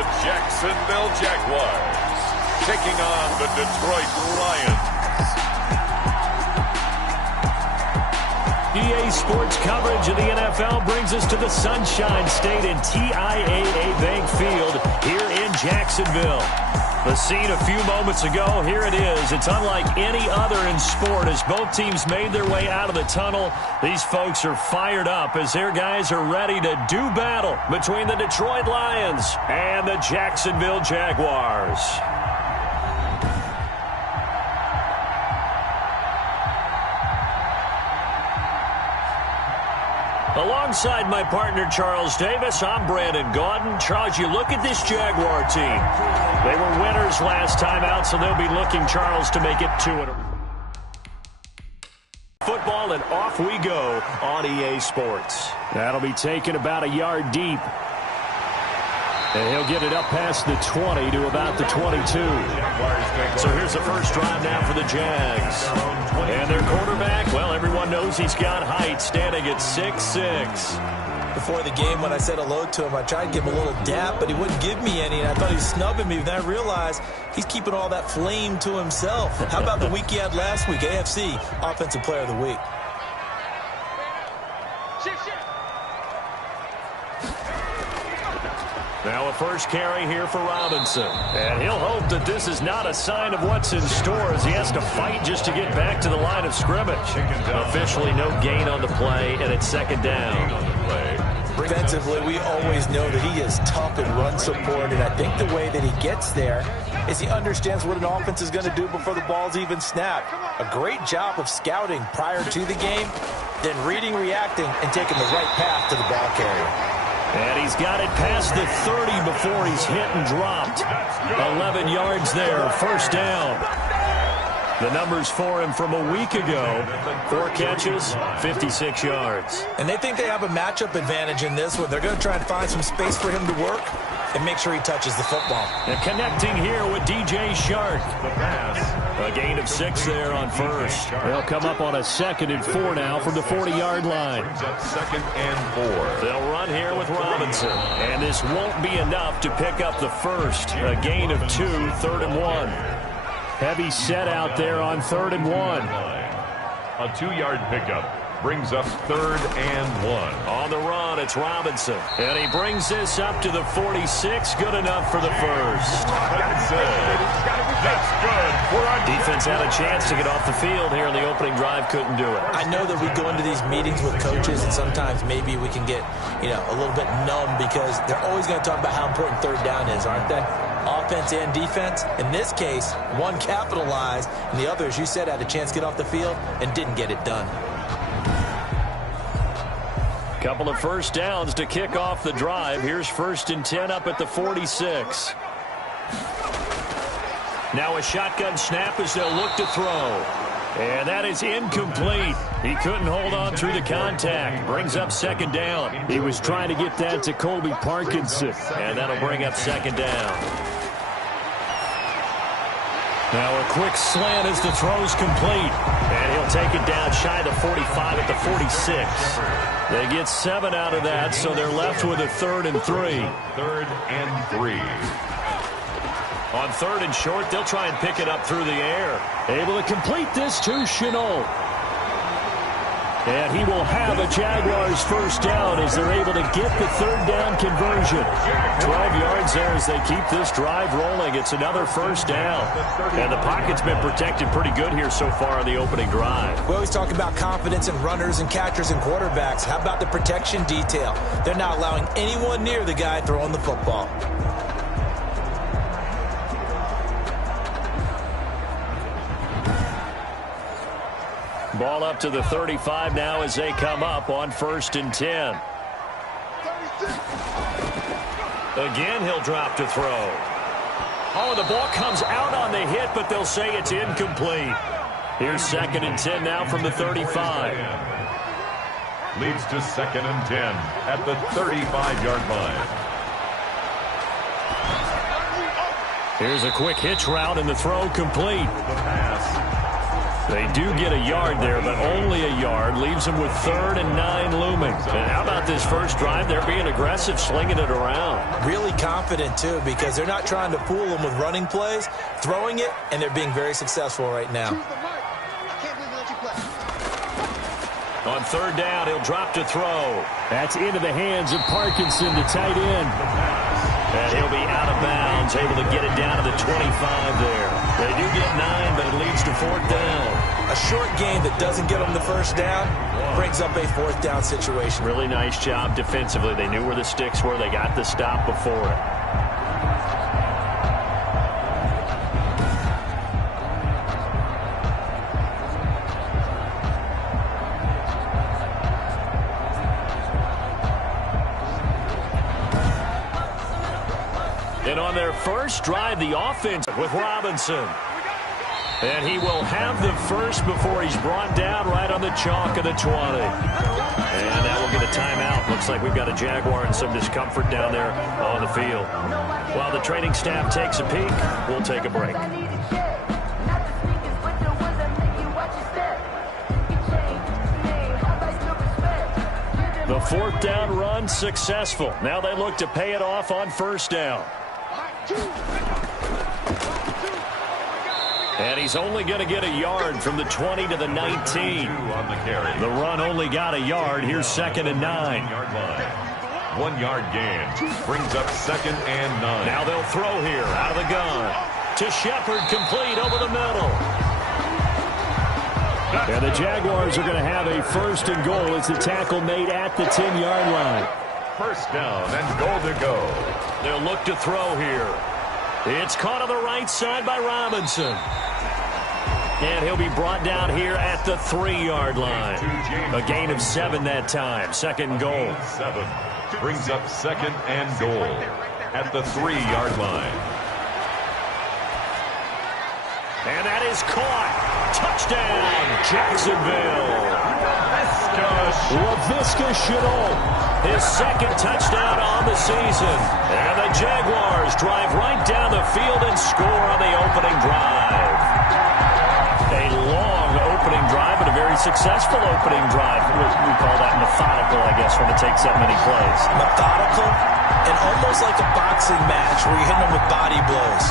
the Jacksonville Jaguars taking on the Detroit Lions. EA Sports coverage of the NFL brings us to the Sunshine State and TIAA Bank Field here in Jacksonville. The scene a few moments ago, here it is. It's unlike any other in sport as both teams made their way out of the tunnel. These folks are fired up as their guys are ready to do battle between the Detroit Lions and the Jacksonville Jaguars. Alongside my partner, Charles Davis, I'm Brandon Gaudin. Charles, you look at this Jaguar team. They were winners last time out, so they'll be looking, Charles, to make it 2-0. Football, and off we go on EA Sports. That'll be taken about a yard deep. And he'll get it up past the 20 to about the 22. So here's the first drive now for the Jags. And their quarterback, well, everyone knows he's got height, standing at 6'6". Before the game, when I said hello to him, I tried to give him a little dap, but he wouldn't give me any, and I thought he was snubbing me. Then I realized he's keeping all that flame to himself. How about the week he had last week? AFC Offensive Player of the Week. Now a first carry here for Robinson. And he'll hope that this is not a sign of what's in store as he has to fight just to get back to the line of scrimmage. Officially no gain on the play, and it's second down. Defensively, we always know that he is tough in run support, and I think the way that he gets there is he understands what an offense is going to do before the ball's even snapped. A great job of scouting prior to the game, then reading, reacting, and taking the right path to the ball carrier. And he's got it past the 30 before he's hit and dropped. 11 yards there, first down. The numbers for him from a week ago. 4 catches, 56 yards. And they think they have a matchup advantage in this one. They're going to try and find some space for him to work and make sure he touches the football. And connecting here with DJ Shark. A gain of 6 there on first. They'll come up on a 2nd and 4 now from the 40-yard line. Second and 4. They'll run here with Robinson. And this won't be enough to pick up the first. A gain of 2, 3rd and 1. Heavy set out there on 3rd and 1. A 2-yard pickup brings up 3rd and 1. On the run, it's Robinson. And he brings this up to the 46. Good enough for the first. That's good. Defense had a chance to get off the field here in the opening drive. Couldn't do it. I know that we go into these meetings with coaches, and sometimes maybe we can get, a little bit numb because they're always going to talk about how important 3rd down is, aren't they? Offense and defense. In this case, one capitalized, and the other, as you said, had a chance to get off the field and didn't get it done. Couple of first downs to kick off the drive. Here's 1st and 10 up at the 46. Now a shotgun snap as they'll look to throw. And that is incomplete. He couldn't hold on through the contact. Brings up 2nd down. He was trying to get that to Colby Parkinson. And that'll bring up 2nd down. Now a quick slant as the throw's complete. And he'll take it down shy of the 45 at the 46. They get 7 out of that, so they're left with a 3rd and 3. 3rd and 3. On 3rd and short, they'll try and pick it up through the air. Able to complete this to Chenault. And he will have a Jaguars first down as they're able to get the 3rd down conversion. 12 yards there as they keep this drive rolling. It's another first down. And the pocket's been protected pretty good here so far on the opening drive. We always talk about confidence in runners and catchers and quarterbacks. How about the protection detail? They're not allowing anyone near the guy throwing the football. Ball up to the 35 now as they come up on 1st and 10. Again, he'll drop to throw. Oh, the ball comes out on the hit, but they'll say it's incomplete. Here's 2nd and 10 now from the 35. Leads to 2nd and 10 at the 35-yard line. Here's a quick hitch route and the throw complete. The pass. They do get a yard there, but only a yard. Leaves them with 3rd and 9 looming. going. And how about this first drive? They're being aggressive, slinging it around. Really confident, too, because they're not trying to fool them with running plays, throwing it, and they're being very successful right now. On third down, he'll drop to throw. That's into the hands of Parkinson, the tight end. And he'll be out of bounds, able to get it down to the 25 there. They do get 9, but it leads to fourth down. A short game that doesn't get them the first down brings up a fourth down situation. Really nice job defensively. They knew where the sticks were. They got the stop before it. And on their first drive, the offense with Robinson. And he will have the first before he's brought down right on the chalk of the 20. And that will get a timeout. Looks like we've got a Jaguar and some discomfort down there on the field. While the training staff takes a peek, we'll take a break. The fourth down run successful. Now they look to pay it off on first down. And he's only going to get a yard from the 20 to the 19. The run only got a yard. Here's second and 9. 1 yard gain brings up second and 9. Now they'll throw here out of the gun. To Shepard, complete over the middle. And the Jaguars are going to have a first and goal as the tackle made at the 10-yard line. First down and goal to go. They'll look to throw here. It's caught on the right side by Robinson. And he'll be brought down here at the 3-yard line. A gain of 7 that time. Second goal. 7 brings up second and goal at the 3-yard line. And that is caught. Touchdown, Jacksonville. Laviska Shenault. His second touchdown on the season. And the Jaguars drive right down the field and score on the opening drive. A long opening drive, but a very successful opening drive. We call that methodical, I guess, when it takes that many plays. Methodical and almost like a boxing match where you're hitting them with body blows.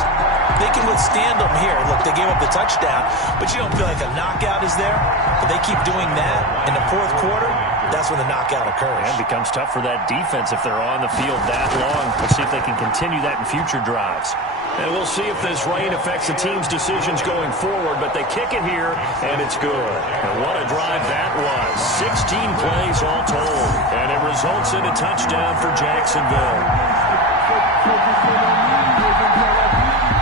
They can withstand them here. Look, they gave up the touchdown, but you don't feel like a knockout is there. But they keep doing that in the fourth quarter. That's when the knockout occurs. And it becomes tough for that defense if they're on the field that long. We'll see if they can continue that in future drives. And we'll see if this rain affects the team's decisions going forward, but they kick it here, and it's good. And what a drive that was. 16 plays all told, and it results in a touchdown for Jacksonville.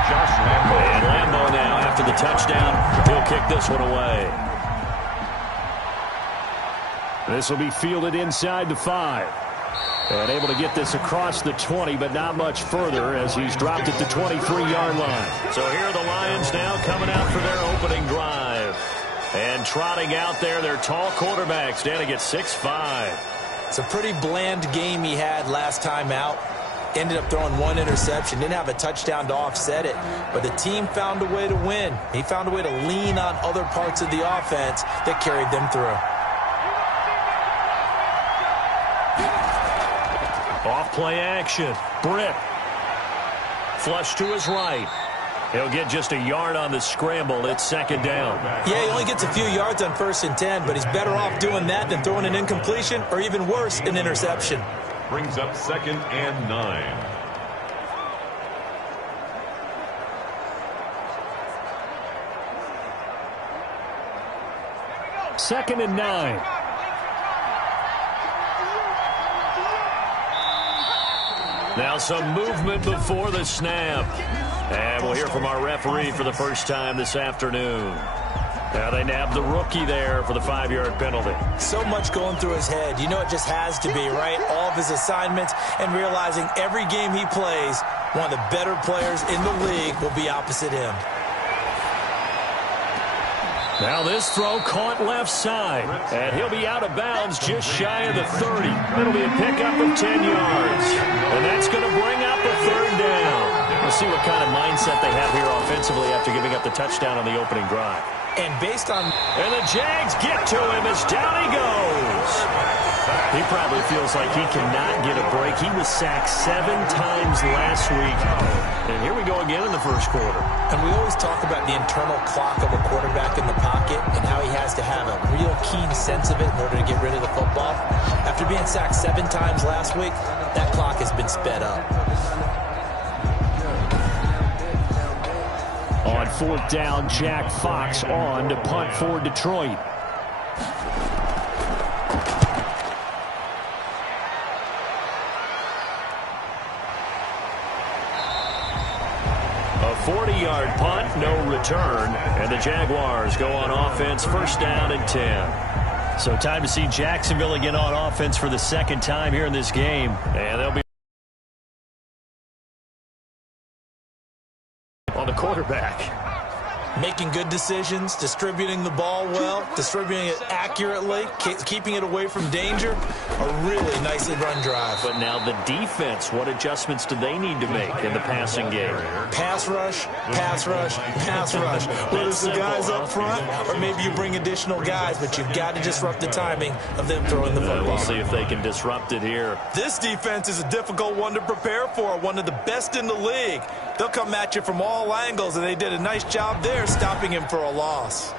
Josh Lambo. And Lambo now, after the touchdown, he'll kick this one away. This will be fielded inside the 5. And able to get this across the 20, but not much further as he's dropped at the 23-yard line. So here are the Lions now coming out for their opening drive. And trotting out there, their tall quarterback standing at 6'5". It's a pretty bland game he had last time out. Ended up throwing 1 interception. Didn't have a touchdown to offset it. But the team found a way to win. He found a way to lean on other parts of the offense that carried them through. Off play action. Britt. Flush to his right. He'll get just a yard on the scramble. It's second down. Yeah, he only gets a few yards on 1st and 10, but he's better off doing that than throwing an incompletion or even worse, an interception. Brings up second and 9. Second and 9. Now some movement before the snap. And we'll hear from our referee for the first time this afternoon. Now they nabbed the rookie there for the 5-yard penalty. So much going through his head. You know it just has to be, right? All of his assignments and realizing every game he plays, one of the better players in the league will be opposite him. Now this throw caught left side. And he'll be out of bounds just shy of the 30. It'll be a pickup of 10 yards. And that's going to bring up a third down. We'll see what kind of mindset they have here offensively after giving up the touchdown on the opening drive. And based on... And the Jags get to him as down he goes. He probably feels like he cannot get a break. He was sacked 7 times last week. And here we go again in the first quarter. And we always talk about the internal clock of a quarterback in the pocket and how he has to have a real keen sense of it in order to get rid of the football. After being sacked 7 times last week, that clock has been sped up. On 4th down, Jack Fox on to punt for Detroit. A 40-yard punt, no return, and the Jaguars go on offense, 1st down and 10. So time to see Jacksonville again on offense for the 2nd time here in this game, and they'll be on the quarterback. Making good decisions, distributing the ball well, distributing it accurately, keeping it away from danger. A really nicely run drive. But now the defense, what adjustments do they need to make in the passing game? Pass rush, pass rush, pass rush. Whether it's the guys up front or maybe you bring additional guys, but you've got to disrupt the timing of them throwing the football. We'll see if they can disrupt it here. This defense is a difficult one to prepare for, one of the best in the league. They'll come at you from all angles, and they did a nice job there stopping him for a loss.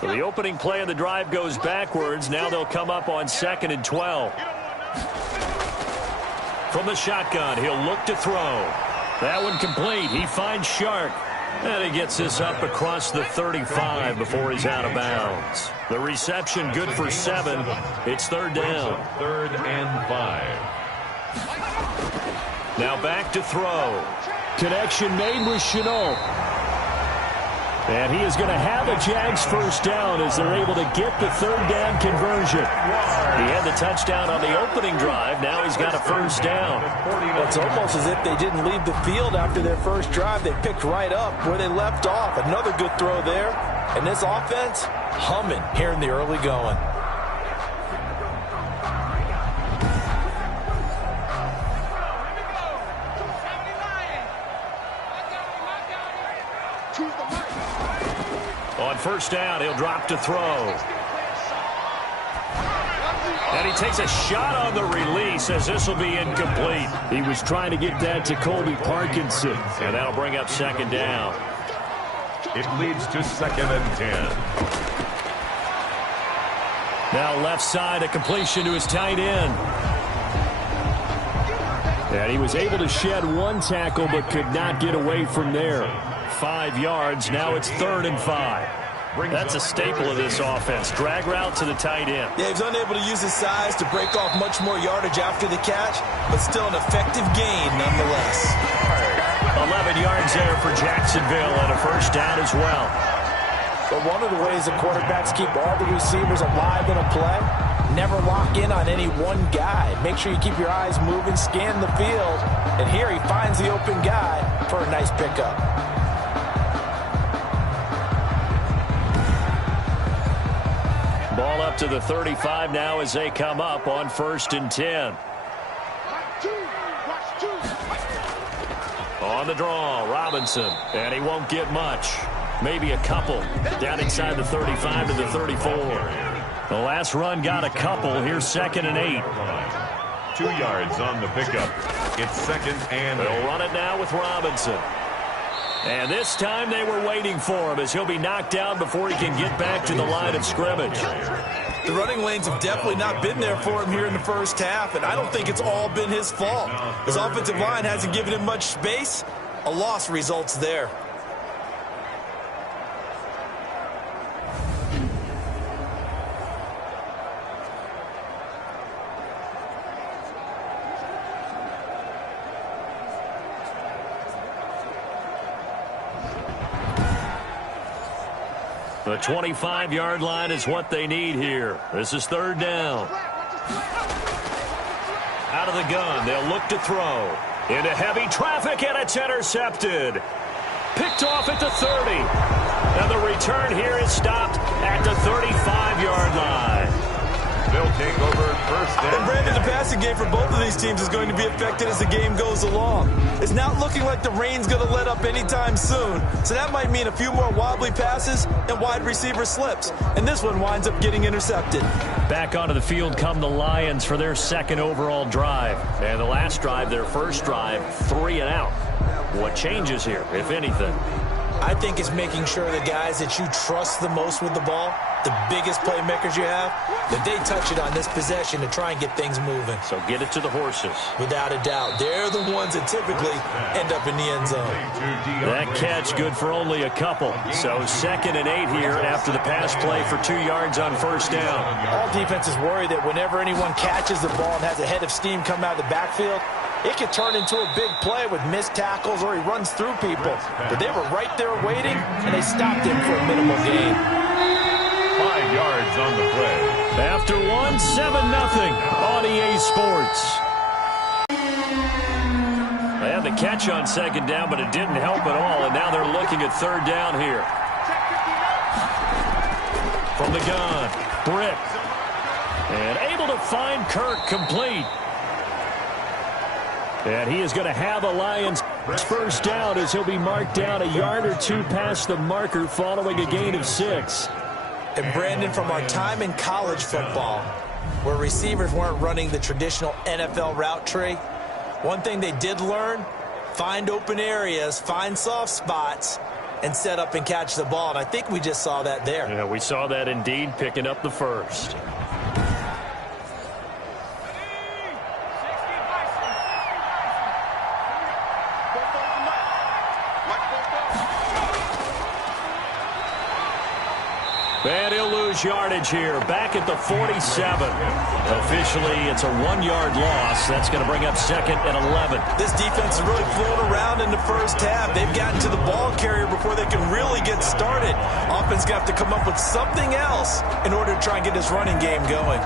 So the opening play of the drive goes backwards. Now they'll come up on 2nd and 12. From the shotgun, he'll look to throw. That one complete. He finds Shark. And he gets this up across the 35 before he's out of bounds. The reception good for 7. It's 3rd down. 3rd and 5. Now back to throw. Connection made with Chenault. And he is going to have a Jags 1st down as they're able to get the 3rd down conversion. He had the touchdown on the opening drive. Now he's got a 1st down. It's almost as if they didn't leave the field after their first drive. They picked right up where they left off. Another good throw there. And this offense, humming here in the early going. On 1st down, he'll drop to throw. And he takes a shot on the release as this will be incomplete. He was trying to get that to Colby Parkinson. And that'll bring up 2nd down. It leads to 2nd and 10. Now left side, a completion to his tight end. And he was able to shed 1 tackle but could not get away from there. 5 yards. Now it's 3rd and 5. That's a staple of this offense. Drag route to the tight end. Yeah, he's unable to use his size to break off much more yardage after the catch, but still an effective gain nonetheless. 11 yards there for Jacksonville and a 1st down as well. But one of the ways the quarterbacks keep all the receivers alive in a play, never lock in on any one guy. Make sure you keep your eyes moving, scan the field, and here he finds the open guy for a nice pickup. Ball up to the 35 now as they come up on 1st and 10. On the draw, Robinson, and he won't get much. Maybe a couple. Down inside the 35 to the 34. The last run got a couple. Here's 2nd and 8. 2 yards on the pickup. It's 2nd and 8. They'll run it now with Robinson. And this time they were waiting for him as he'll be knocked down before he can get back to the line of scrimmage. The running lanes have definitely not been there for him here in the first half, and I don't think it's all been his fault. His offensive line hasn't given him much space. A loss results there. The 25-yard line is what they need here. This is 3rd down. Out of the gun, they'll look to throw. Into heavy traffic, and it's intercepted. Picked off at the 30. And the return here is stopped at the 35-yard line. They'll take over first down. And Brandon, the passing game for both of these teams is going to be affected as the game goes along. It's not looking like the rain's going to let up anytime soon, so that might mean a few more wobbly passes and wide receiver slips. And this one winds up getting intercepted. Back onto the field come the Lions for their second overall drive. And the last drive, their first drive, 3 and out. What changes here, if anything? I think it's making sure the guys that you trust the most with the ball, the biggest playmakers you have, that they touch it on this possession to try and get things moving. So get it to the horses. Without a doubt. They're the ones that typically end up in the end zone. That catch good for only a couple. So 2nd and 8 here after the pass play for 2 yards on first down. All defenses worry that whenever anyone catches the ball and has a head of steam come out of the backfield, it could turn into a big play with missed tackles or he runs through people. But they were right there waiting, and they stopped him for a minimal gain. 5 yards on the play. After 1, 7-0 on EA Sports. They had the catch on 2nd down, but it didn't help at all, and now they're looking at 3rd down here. From the gun, Britt. And able to find Kirk complete. And he is going to have a Lions first down as he'll be marked down a yard or 2 past the marker following a gain of 6. And Brandon, from our time in college football, where receivers weren't running the traditional NFL route tree, one thing they did learn, find open areas, find soft spots, and set up and catch the ball. And I think we just saw that there. Yeah, we saw that indeed, picking up the first. And he'll lose yardage here, back at the 47. Officially, it's a 1-yard loss. That's going to bring up 2nd and 11. This defense is really flown around in the first half. They've gotten to the ball carrier before they can really get started. Offense going to have to come up with something else in order to try and get this running game going.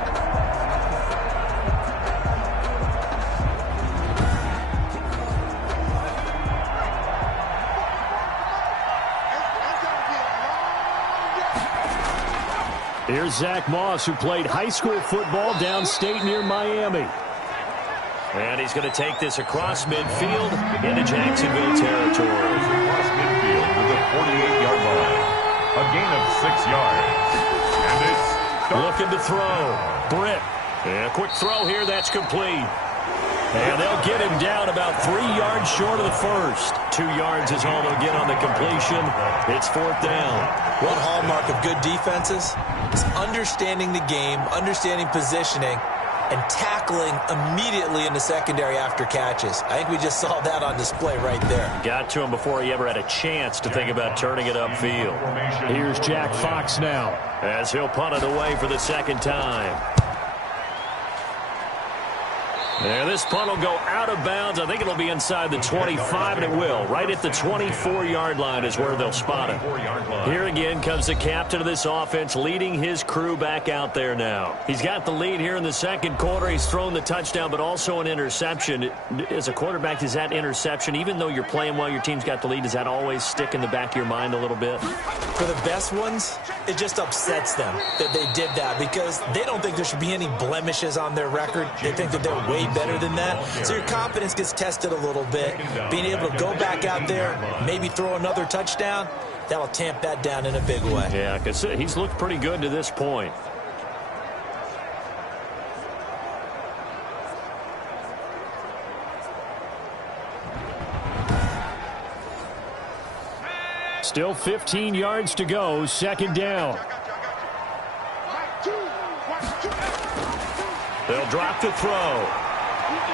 Here's Zach Moss, who played high school football downstate near Miami. And he's going to take this across midfield into Jacksonville territory. Across midfield to the 48-yard line. A gain of 6 yards. And it's looking to throw. Britt. And a quick throw here. That's complete. And they'll get him down about 3 yards short of the first. 2 yards is all they'll get on the completion. It's 4th down. One hallmark of good defenses is understanding the game, understanding positioning, and tackling immediately in the secondary after catches. I think we just saw that on display right there. Got to him before he ever had a chance to think about turning it upfield. Here's Jack Fox now as he'll punt it away for the 2nd time. There, this punt will go out of bounds. I think it'll be inside the 25, and it will. Right at the 24-yard line is where they'll spot it. Here again comes the captain of this offense, leading his crew back out there now. He's got the lead here in the 2nd quarter. He's thrown the touchdown, but also an interception. As a quarterback, does that interception, even though you're playing well, your team's got the lead, does that always stick in the back of your mind a little bit? For the best ones, it just upsets them that they did that because they don't think there should be any blemishes on their record. They think that they're way better than that. So your confidence gets tested a little bit. Being able to go back out there, maybe throw another touchdown, that'll tamp that down in a big way. Yeah, because he's looked pretty good to this point. Still 15 yards to go, 2nd down. They'll drop the throw.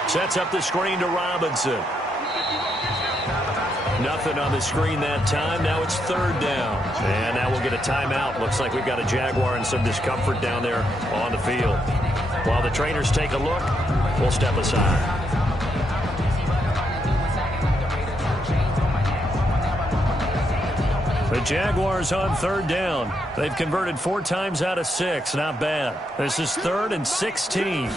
Sets up the screen to Robinson. Nothing on the screen that time. Now it's 3rd down. And now we'll get a timeout. Looks like we've got a Jaguar and some discomfort down there on the field. While the trainers take a look, we'll step aside. The Jaguars on 3rd down. They've converted 4 times out of 6. Not bad. This is 3rd and 16.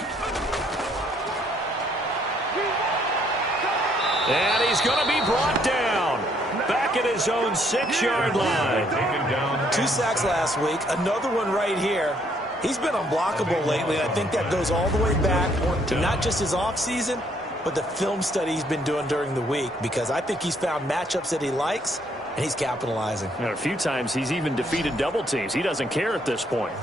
And he's going to be brought down. Back at his own 6-yard line. 2 sacks last week. Another one right here. He's been unblockable lately, and I think that goes all the way back to not just his offseason, but the film study he's been doing during the week, because I think he's found matchups that he likes, and he's capitalizing. A few times he's even defeated double teams. He doesn't care at this point.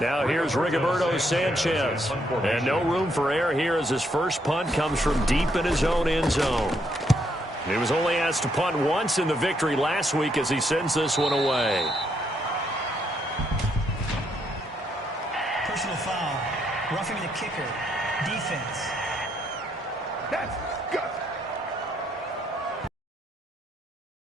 Now here's Rigoberto Sanchez. And no room for error here as his first punt comes from deep in his own end zone. He was only asked to punt once in the victory last week as he sends this one away. Personal foul. Roughing the kicker. Defense.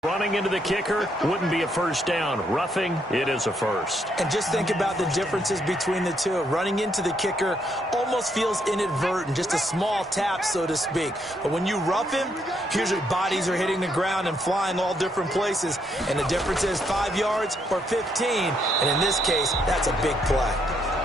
Running into the kicker wouldn't be a first down. Roughing, it is a first. And just think about the differences between the two. Running into the kicker almost feels inadvertent, just a small tap, so to speak. But when you rough him, usually bodies are hitting the ground and flying all different places. And the difference is 5 yards or 15. And in this case, that's a big play.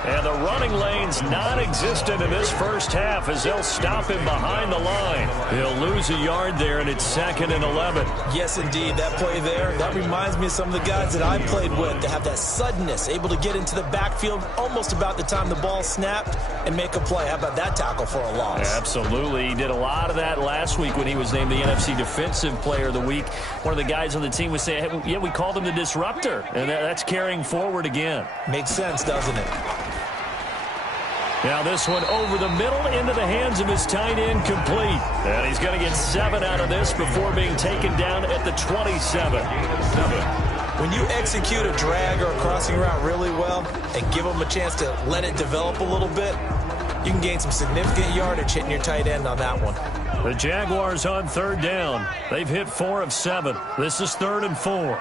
And the running lane's non-existent in this first half as they'll stop him behind the line. He'll lose a yard there, and it's 2nd and 11. Yes, indeed. That play there, that reminds me of some of the guys that I played with that have that suddenness, able to get into the backfield almost about the time the ball snapped and make a play. How about that tackle for a loss? Absolutely. He did a lot of that last week when he was named the NFC Defensive Player of the Week. One of the guys on the team was saying, hey, yeah, we called him the disruptor, and that's carrying forward again. Makes sense, doesn't it? Now this one over the middle into the hands of his tight end, complete. And he's going to get 7 out of this before being taken down at the 27. When you execute a drag or a crossing route really well and give them a chance to let it develop a little bit, you can gain some significant yardage hitting your tight end on that one. The Jaguars on 3rd down. They've hit 4 of 7. This is 3rd and 4.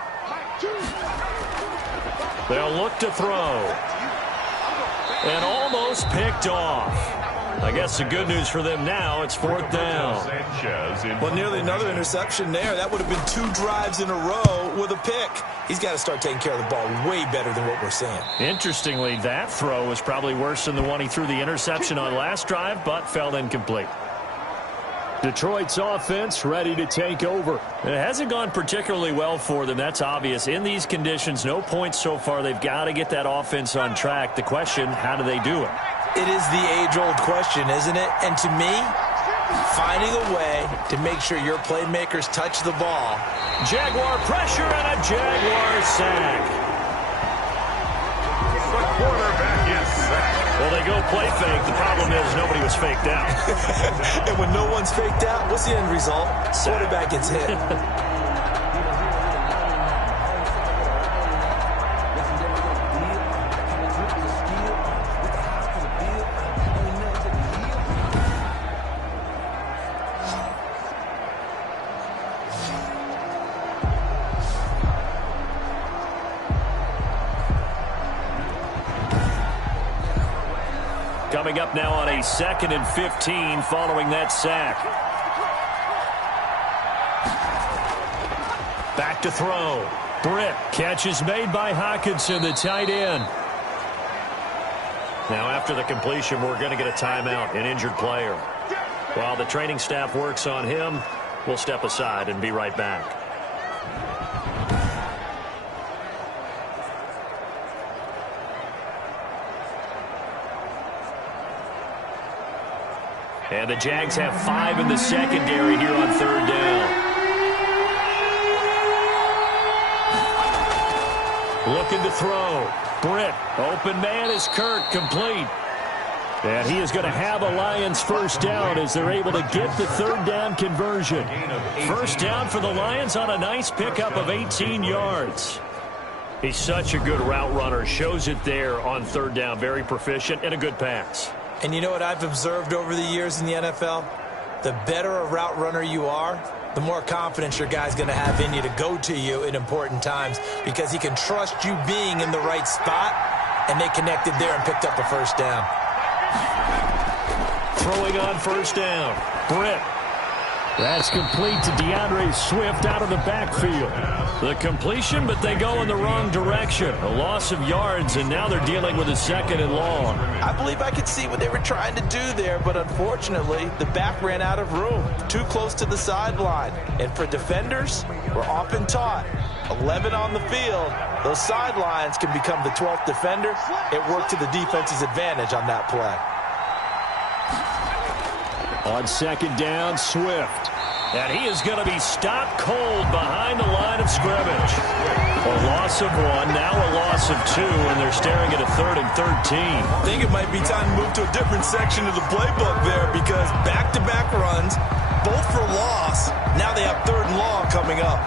They'll look to throw. And almost picked off. I guess the good news for them now, it's 4th down. Well, nearly another interception there. That would have been 2 drives in a row with a pick. He's got to start taking care of the ball way better than what we're seeing. Interestingly, that throw was probably worse than the one he threw the interception on last drive, but fell incomplete. Detroit's offense ready to take over. It hasn't gone particularly well for them. That's obvious. In these conditions, no points so far. They've got to get that offense on track. The question, how do they do it? It is the age-old question, isn't it? And to me, finding a way to make sure your playmakers touch the ball. Jaguar pressure and a Jaguar sack. The quarterback is sacked. Well, they go play fake. The problem is nobody was faked out. And when no one's faked out, what's the end result? Quarterback gets hit. Coming up now on a 2nd and 15 following that sack. Back to throw. Britt, catch is made by Hockenson, the tight end. Now after the completion, we're going to get a timeout, an injured player. While the training staff works on him, we'll step aside and be right back. And the Jags have 5 in the secondary here on 3rd down. Looking to throw. Britt, open man is Kirk, complete. And he is going to have a Lions first down as they're able to get the 3rd down conversion. First down for the Lions on a nice pickup of 18 yards. He's such a good route runner. Shows it there on 3rd down. Very proficient and a good pass. And you know what I've observed over the years in the NFL? The better a route runner you are, the more confidence your guy's going to have in you to go to you in important times because he can trust you being in the right spot, and they connected there and picked up the first down. Throwing on first down. Britt. That's complete to DeAndre Swift out of the backfield. The completion, but they go in the wrong direction. A loss of yards, and now they're dealing with a 2nd and long. I believe I could see what they were trying to do there, but unfortunately, the back ran out of room. Too close to the sideline. And for defenders, we're often taught, 11 on the field. Those sidelines can become the 12th defender. It worked to the defense's advantage on that play. On second down, Swift. And he is going to be stopped cold behind the line of scrimmage. A loss of 1, now a loss of 2, and they're staring at a 3rd and 13. I think it might be time to move to a different section of the playbook there because back-to-back runs, both for loss. Now they have 3rd and long coming up.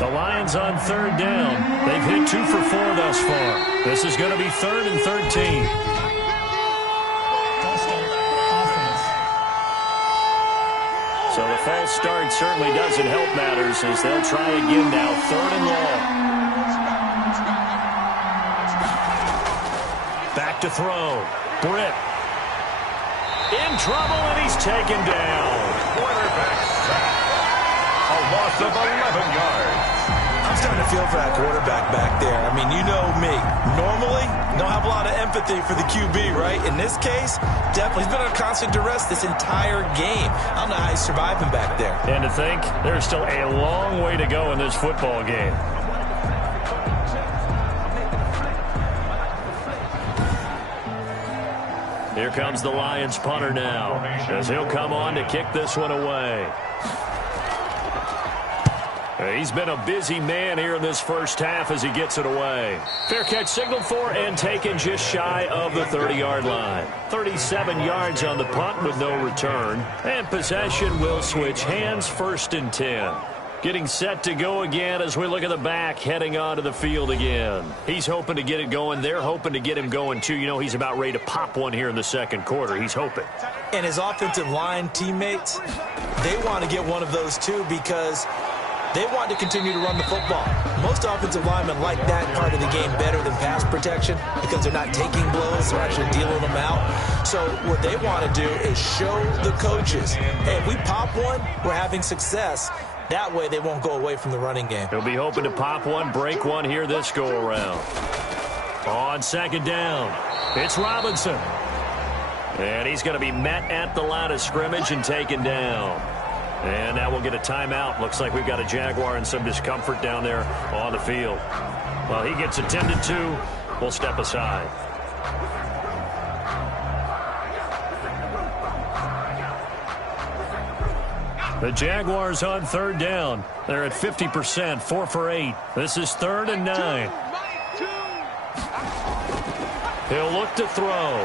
The Lions on 3rd down. They've hit 2 for 4 thus far. This is going to be 3rd and 13. So the false start certainly doesn't help matters as they'll try again now. 3rd and long. Back to throw. Britt. In trouble, and he's taken down. Quarterback sack. A loss of 11 yards. I'm starting to feel for that quarterback back there. I mean, you know me. Normally, don't have a lot of empathy for the QB, right? In this case, definitely. He's been on constant duress this entire game. I don't know how he's surviving back there. And to think, there's still a long way to go in this football game. Here comes the Lions punter now, as he'll come on to kick this one away. He's been a busy man here in this first half as he gets it away. Fair catch signaled for and taken just shy of the 30-yard line. 37 yards on the punt with no return. And possession will switch hands, 1st and 10. Getting set to go again as we look at the back, heading onto the field again. He's hoping to get it going. They're hoping to get him going, too. You know, he's about ready to pop one here in the second quarter. He's hoping. And his offensive line teammates, they want to get one of those, too, because they want to continue to run the football. Most offensive linemen like that part of the game better than pass protection because they're not taking blows, they're actually dealing them out. So what they want to do is show the coaches, hey, if we pop one, we're having success. That way they won't go away from the running game. He'll be hoping to pop one, break one here this go-around. On second down, it's Robinson. And he's going to be met at the line of scrimmage and taken down. And now we'll get a timeout. Looks like we've got a Jaguar and some discomfort down there on the field. Well, he gets attended to. We'll step aside. The Jaguars on 3rd down. They're at 50%, 4 for 8. This is 3rd and 9. He'll look to throw.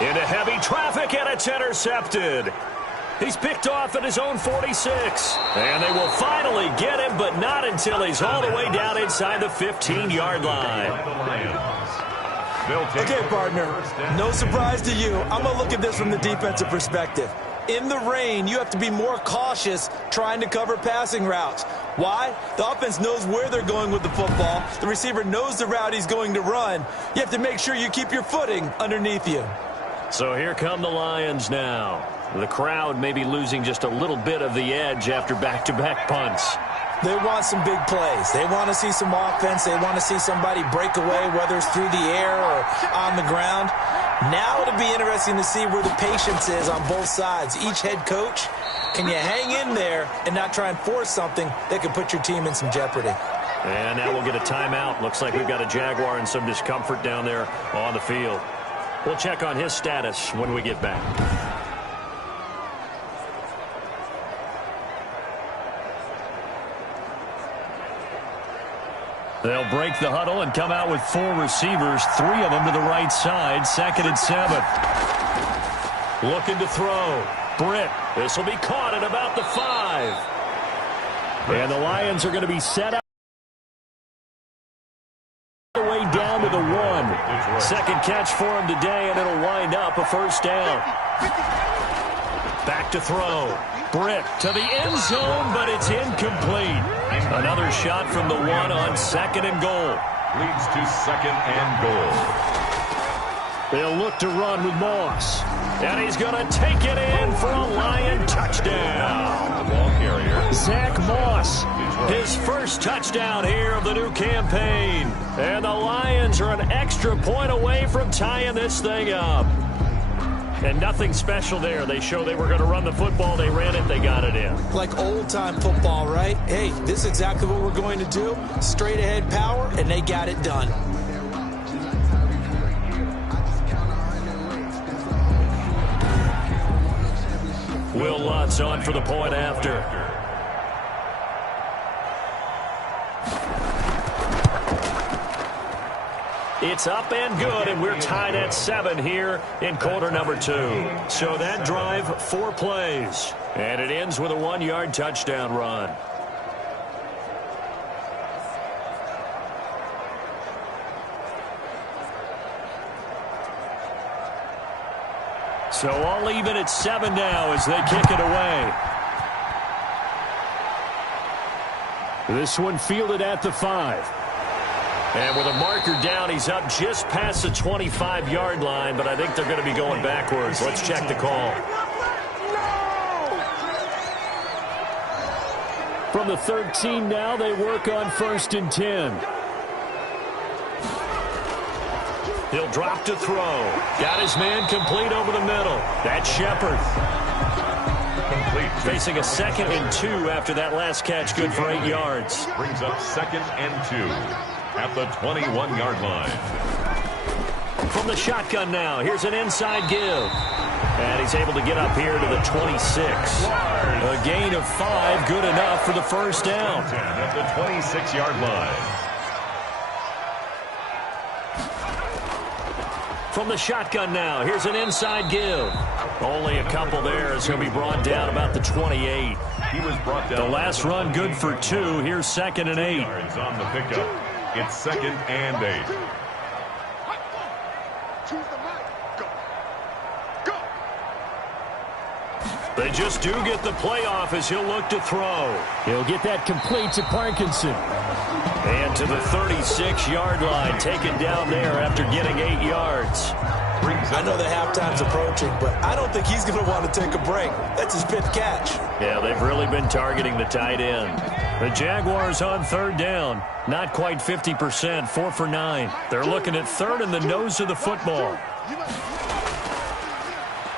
Into heavy traffic, and it's intercepted. He's picked off at his own 46. And they will finally get him, but not until he's all the way down inside the 15-yard line. Okay, partner, no surprise to you. I'm going to look at this from the defensive perspective. In the rain, you have to be more cautious trying to cover passing routes. Why? The offense knows where they're going with the football. The receiver knows the route he's going to run. You have to make sure you keep your footing underneath you. So here come the Lions now. The crowd may be losing just a little bit of the edge after back-to-back punts. They want some big plays. They want to see some offense. They want to see somebody break away, whether it's through the air or on the ground. Now it'll be interesting to see where the patience is on both sides. Each head coach, can you hang in there and not try and force something that could put your team in some jeopardy? And now we'll get a timeout. Looks like we've got a Jaguar and some discomfort down there on the field. We'll check on his status when we get back. They'll break the huddle and come out with 4 receivers, 3 of them to the right side, 2nd and 7. Looking to throw. Britt. This will be caught at about the 5. And the Lions are going to be set up the way down to the 1. Second catch for him today, and it'll wind up a first down. Back to throw. Britt to the end zone, but it's incomplete. Another shot from the 1 on 2nd and goal. Leads to 2nd and goal. They'll look to run with Moss. And he's going to take it in for a Lion touchdown. Ball carrier. Zach Moss, his first touchdown here of the new campaign. And the Lions are an extra point away from tying this thing up. And nothing special there. They show they were going to run the football. They ran it. They got it in. Like old-time football, right? Hey, this is exactly what we're going to do. Straight-ahead power, and they got it done. Will Lutz on for the point after. It's up and good, and we're tied at 7 here in quarter number 2. So that drive, 4 plays. And it ends with a 1-yard touchdown run. So all even at 7 now as they kick it away. This one fielded at the 5. And with a marker down, he's up just past the 25-yard line, but I think they're going to be going backwards. Let's check the call. From the 13 now, they work on 1st and 10. He'll drop to throw. Got his man complete over the middle. That's Shepard. Complete. Facing a 2nd and 2 after that last catch, good for 8 yards. Brings up 2nd and 2. At the 21-yard line. From the shotgun now, here's an inside give. And he's able to get up here to the 26. A gain of 5, good enough for the first down. At the 26-yard line. From the shotgun now, here's an inside give. Only a couple there as he'll be brought down about the 28. He was brought down. The last run good for 2. Here's 2nd and 8. Yards on the pickup. It's 2nd and 8. They just do get the playoff as he'll look to throw. He'll get that complete to Parkinson. And to the 36-yard line, taken down there after getting 8 yards. I know the halftime's approaching, but I don't think he's going to want to take a break. That's his 5th catch. Yeah, they've really been targeting the tight end. The Jaguars on 3rd down. Not quite 50%, 4 for 9. They're looking at 3rd in the nose of the football.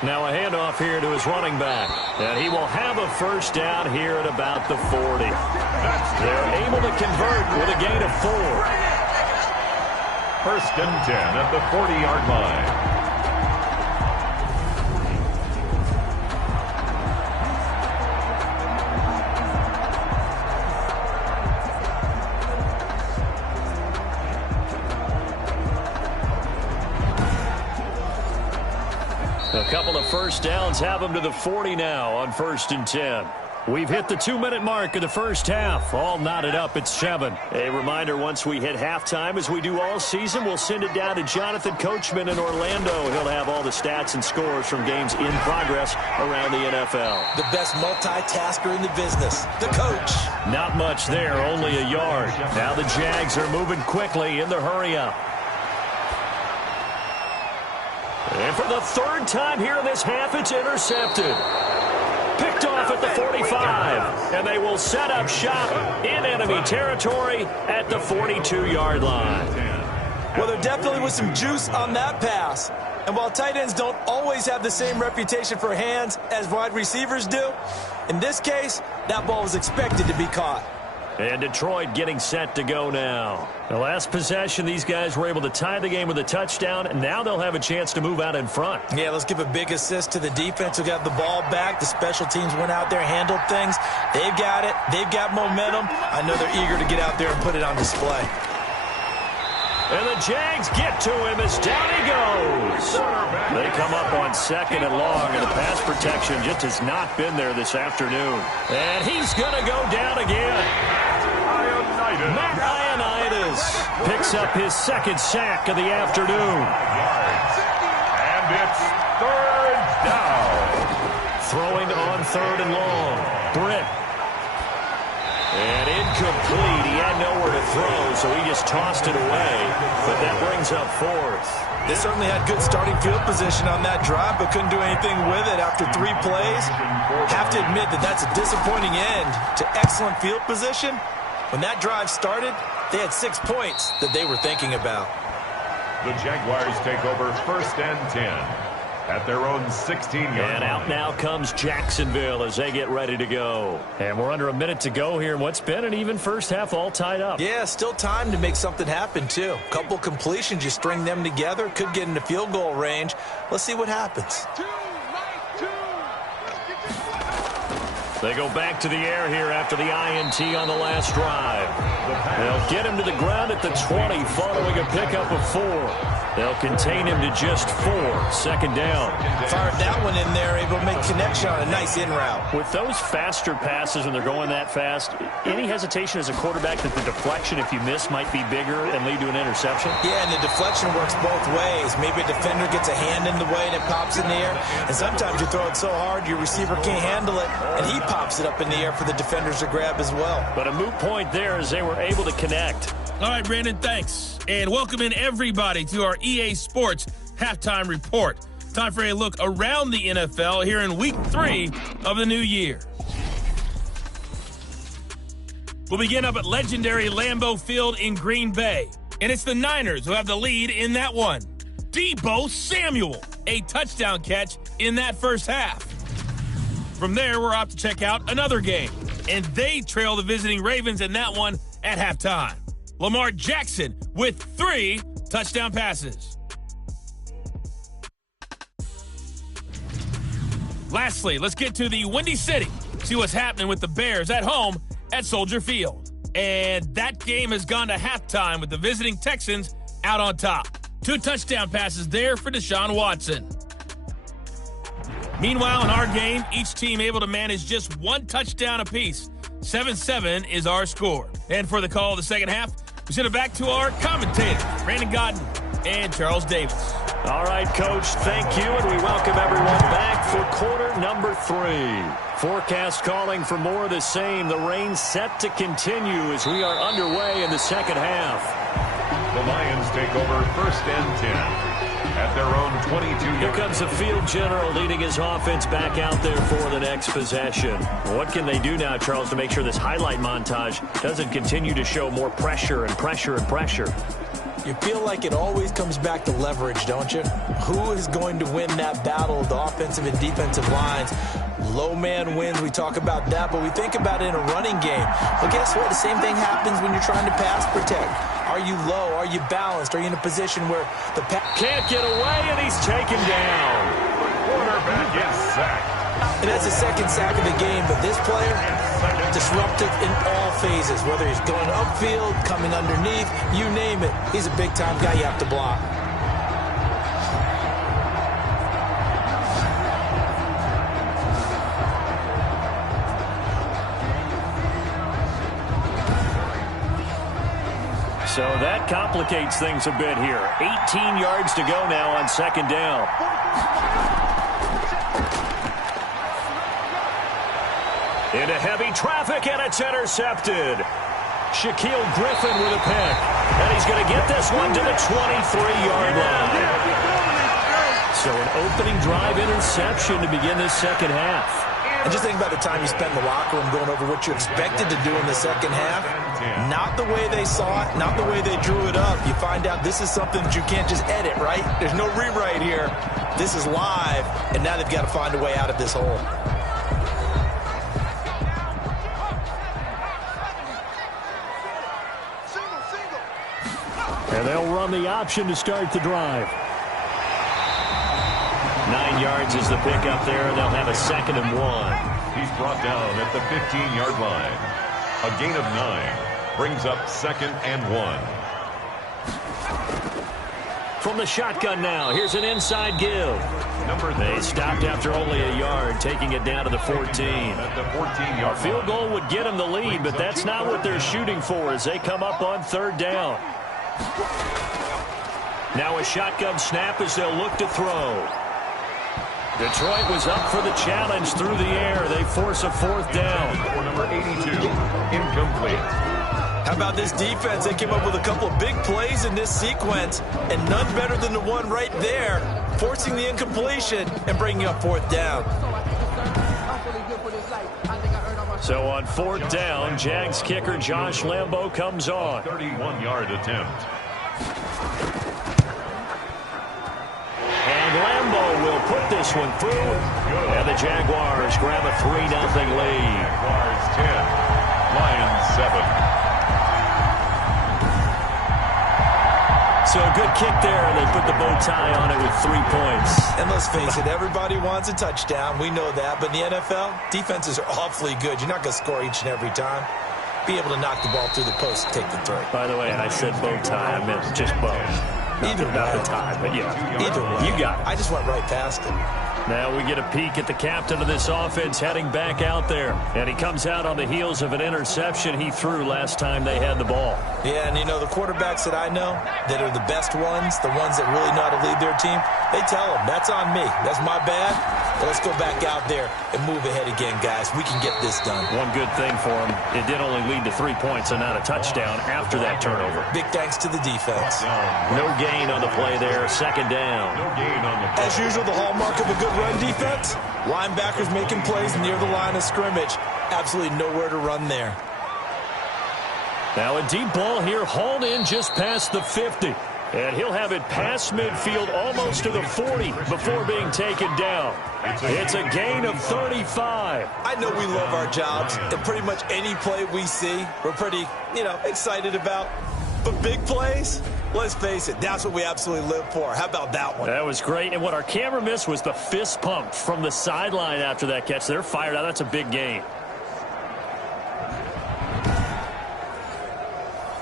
Now a handoff here to his running back. And he will have a first down here at about the 40. They're able to convert with a gain of 4. 1st and 10 at the 40-yard line. A couple of first downs have them to the 40 now on 1st and 10. We've hit the 2-minute mark of the first half. All knotted up at 7. A reminder, once we hit halftime, as we do all season, we'll send it down to Jonathan Coachman in Orlando. He'll have all the stats and scores from games in progress around the NFL. The best multitasker in the business, the coach. Not much there, only a yard. Now the Jags are moving quickly in the hurry-up. And for the 3rd time here in this half, it's intercepted. Picked off at the 45, and they will set up shop in enemy territory at the 42-yard line. Well, there definitely was some juice on that pass. And while tight ends don't always have the same reputation for hands as wide receivers do, in this case, that ball was expected to be caught. And Detroit getting set to go now. The last possession, these guys were able to tie the game with a touchdown, and now they'll have a chance to move out in front. Yeah, let's give a big assist to the defense who got the ball back. The special teams went out there, handled things. They've got it. They've got momentum. I know they're eager to get out there and put it on display. And the Jags get to him as down he goes. They come up on 2nd and long, and the pass protection just has not been there this afternoon. And he's going to go down again. Matt Ioannidis picks up his 2nd sack of the afternoon. And it's 3rd down. Throwing on 3rd and long. Britt. And incomplete. He had nowhere to throw, so he just tossed it away. But that brings up 4th. They certainly had good starting field position on that drive, but couldn't do anything with it after 3 plays. Have to admit that that's a disappointing end to excellent field position. When that drive started, they had 6 points that they were thinking about. The Jaguars take over 1st and 10. at their own 16-yard line. And out now comes Jacksonville as they get ready to go. And we're under a minute to go here in what's been an even first half, all tied up. Yeah, still time to make something happen, too. Couple completions, you string them together, could get into field goal range. Let's see what happens. They go back to the air here after the INT on the last drive. They'll get him to the ground at the 20 following a pickup of 4. They'll contain him to just 4. Second down. Fired that one in there, able to make connection on a nice in route. With those faster passes when they're going that fast, any hesitation as a quarterback that the deflection, if you miss, might be bigger and lead to an interception? Yeah, and the deflection works both ways. Maybe a defender gets a hand in the way and it pops in the air. And sometimes you throw it so hard your receiver can't handle it, and he pops it up in the air for the defenders to grab as well. But a moot point there as they were able to connect. All right, Brandon, thanks. And welcome in everybody to our EA Sports Halftime Report. Time for a look around the NFL here in Week 3 of the new year. We'll begin up at legendary Lambeau Field in Green Bay. And it's the Niners who have the lead in that one. Deebo Samuel, a touchdown catch in that first half. From there, we're off to check out another game. And they trail the visiting Ravens in that one at halftime. Lamar Jackson with 3 touchdown passes. Lastly, let's get to the Windy City. See what's happening with the Bears at home at Soldier Field. And that game has gone to halftime with the visiting Texans out on top. 2 touchdown passes there for Deshaun Watson. Meanwhile, in our game, each team able to manage just 1 touchdown apiece. 7-7 is our score. And for the call of the second half, we send it back to our commentators, Brandon Godden and Charles Davis. All right, Coach, thank you, and we welcome everyone back for quarter number 3. Forecast calling for more of the same. The rain set to continue as we are underway in the second half. The Lions take over 1st and 10. At their own 22-yard. Here comes the field general leading his offense back out there for the next possession. What can they do now, Charles, to make sure this highlight montage doesn't continue to show more pressure and pressure and pressure? You feel like it always comes back to leverage, don't you? Who is going to win that battle of the offensive and defensive lines? Low man wins. We talk about that, but we think about it in a running game. Well, guess what? The same thing happens when you're trying to pass protect. Are you low? Are you balanced? Are you in a position where the can't get away, and he's taken down. Quarterback is sacked. And that's the second sack of the game, but this player disruptive in all phases, whether he's going upfield, coming underneath, you name it. He's a big-time guy you have to block. So that complicates things a bit here. 18 yards to go now on second down. Into heavy traffic, and it's intercepted. Shaquille Griffin with a pick. And he's going to get this one to the 23-yard line. So an opening drive interception to begin this second half. And just think about the time you spend in the locker room going over what you expected to do in the second half. Not the way they saw it, not the way they drew it up. You find out this is something that you can't just edit, right? There's no rewrite here. This is live, and now they've got to find a way out of this hole. And they'll run the option to start the drive. 9 yards is the pickup there, and they'll have a 2nd and 1. He's brought down at the 15-yard line. A gain of 9 brings up 2nd and 1. From the shotgun now, here's an inside give. They stopped after only a yard, taking it down to the 14. At the 14-yard A field goal would get them the lead, but that's not what they're shooting for as they come up on 3rd down. Now a shotgun snap as they'll look to throw. Detroit was up for the challenge through the air. They force a 4th down. For number 82, incomplete. How about this defense? They came up with a couple of big plays in this sequence, and none better than the one right there, forcing the incompletion and bringing up 4th down. So on 4th down, Jags kicker Josh Lambeau comes on. 31-yard attempt. And Lambeau will put this one through. And the Jaguars grab a 3-0 lead. Jaguars 10, Lions 7. So a good kick there, and they put the bow tie on it with 3 points. And let's face it, everybody wants a touchdown. We know that. But in the NFL, defenses are awfully good. You're not going to score each and every time. Be able to knock the ball through the post and take the throw. By the way, and I said bow tie, I meant just bow. Either not way. the tie, but yeah. Either way. You got it. I just went right past it. Now we get a peek at the captain of this offense heading back out there. And he comes out on the heels of an interception he threw last time they had the ball. Yeah, and you know, the quarterbacks that I know that are the best ones, the ones that really know how to lead their team, they tell them, that's on me. That's my bad. But let's go back out there and move ahead again, guys. We can get this done. One good thing for him, it did only lead to 3 points and not a touchdown after that turnover. Big thanks to the defense. No gain on the play there, second down. No gain on the play. As usual, the hallmark of a good run defense, linebackers making plays near the line of scrimmage. Absolutely nowhere to run there. Now a deep ball here, hauled in just past the 50. And he'll have it past midfield almost to the 40 before being taken down. It's a gain of 35. I know we love our jobs, and pretty much any play we see, we're pretty, excited about. But big plays, let's face it, that's what we absolutely live for. How about that one? That was great, and what our camera missed was the fist pump from the sideline after that catch. They're fired out. That's a big gain.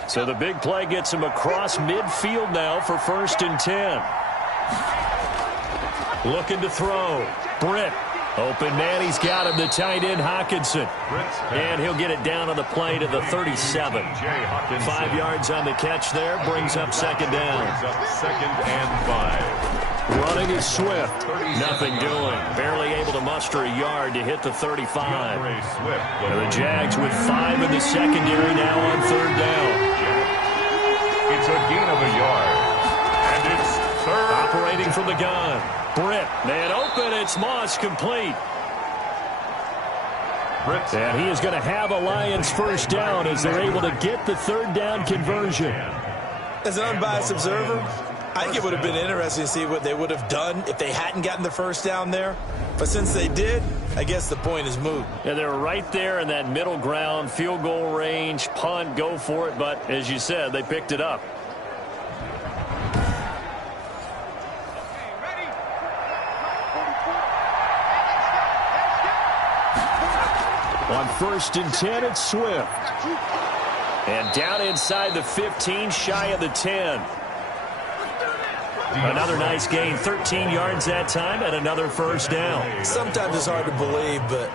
So the big play gets him across midfield now for 1st and 10. Looking to throw. Britt. Open man, he's got him, the tight end Hawkinson. And he'll get it down on the play to the 37. 5 yards on the catch there, brings up second down. Second and 5. Running is Swift. Nothing doing. Barely able to muster a yard to hit the 35. And the Jags with 5 in the secondary now on third down. It's a gain of a yard. And it's third. Operating from the gun. Britt, man open, it's Moss, complete. And he is going to have a Lions first down as they're able to get the third down conversion. As an unbiased observer, I think it would have been interesting to see what they would have done if they hadn't gotten the first down there. But since they did, I guess the point is moot. Yeah, they were right there in that middle ground, field goal range, punt, go for it. But as you said, they picked it up. On 1st and 10, it's Swift. And down inside the 15, shy of the 10. Another nice gain, 13 yards that time, and another first down. Sometimes it's hard to believe, but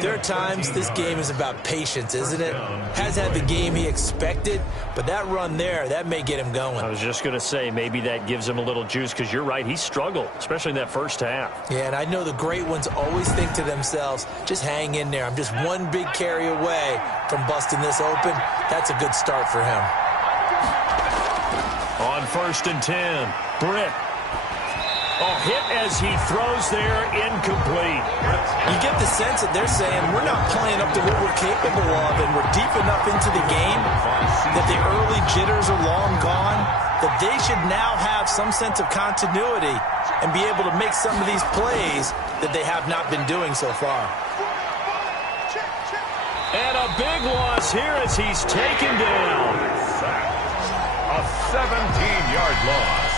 there are times this game is about patience, isn't it? Has had the game he expected, but that run there, that may get him going. I was just going to say, maybe that gives him a little juice, because you're right, he struggled, especially in that first half. Yeah, and I know the great ones always think to themselves, just hang in there. I'm just one big carry away from busting this open. That's a good start for him. On 1st and 10, Britt. Hit as he throws there, incomplete. You get the sense that they're saying we're not playing up to what we're capable of, and we're deep enough into the game that the early jitters are long gone, that they should now have some sense of continuity and be able to make some of these plays that they have not been doing so far. And a big loss here as he's taken down. A 17-yard loss.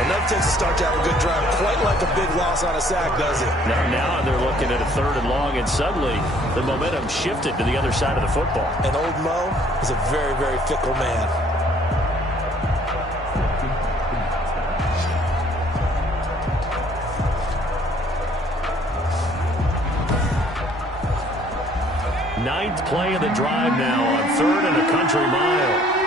Enough takes to start to have a good drive. Quite like a big loss on a sack, does it? Now they're looking at a 3rd and long, and suddenly the momentum shifted to the other side of the football. And old Mo is a very, very fickle man. Ninth play of the drive now on 3rd and a country mile.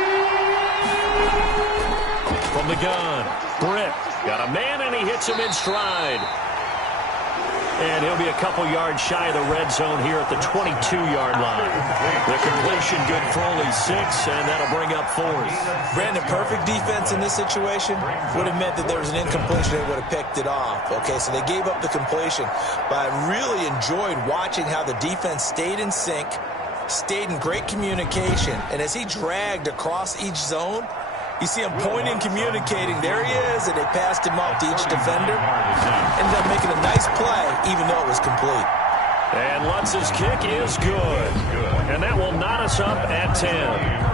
From the gun, Britt got a man, and he hits him in stride. And he'll be a couple yards shy of the red zone here at the 22-yard line. The completion good for only 6, and that'll bring up 4th. Brandon, perfect defense in this situation would have meant that there was an incompletion. They would have picked it off. Okay, so they gave up the completion. But I really enjoyed watching how the defense stayed in sync, stayed in great communication, and as he dragged across each zone, You see him pointing, communicating. There he is, and they passed him off to each defender. Ended up making a nice play, even though it was complete. And Lutz's kick is good. And that will knot us up at 10.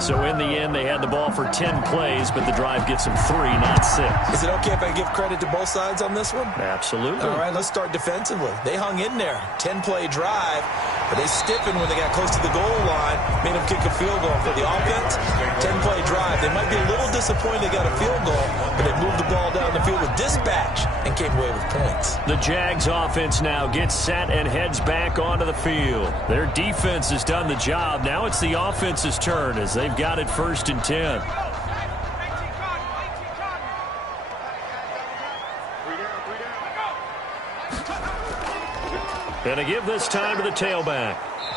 So in the end, they had the ball for 10 plays, but the drive gets them 3, not 6. Is it okay if I give credit to both sides on this one? Absolutely. All right, let's start defensively. They hung in there. 10-play drive, but they stiffened when they got close to the goal line, made them kick a field goal. For the offense, 10-play drive. They might be a little disappointed they got a field goal, but they moved the ball down the field with dispatch and came away with points. The Jags offense now gets set and heads back onto the field. Their defense has done the job. Now it's the offense's turn as they've got it 1st and 10. Gonna give this time to the tailback.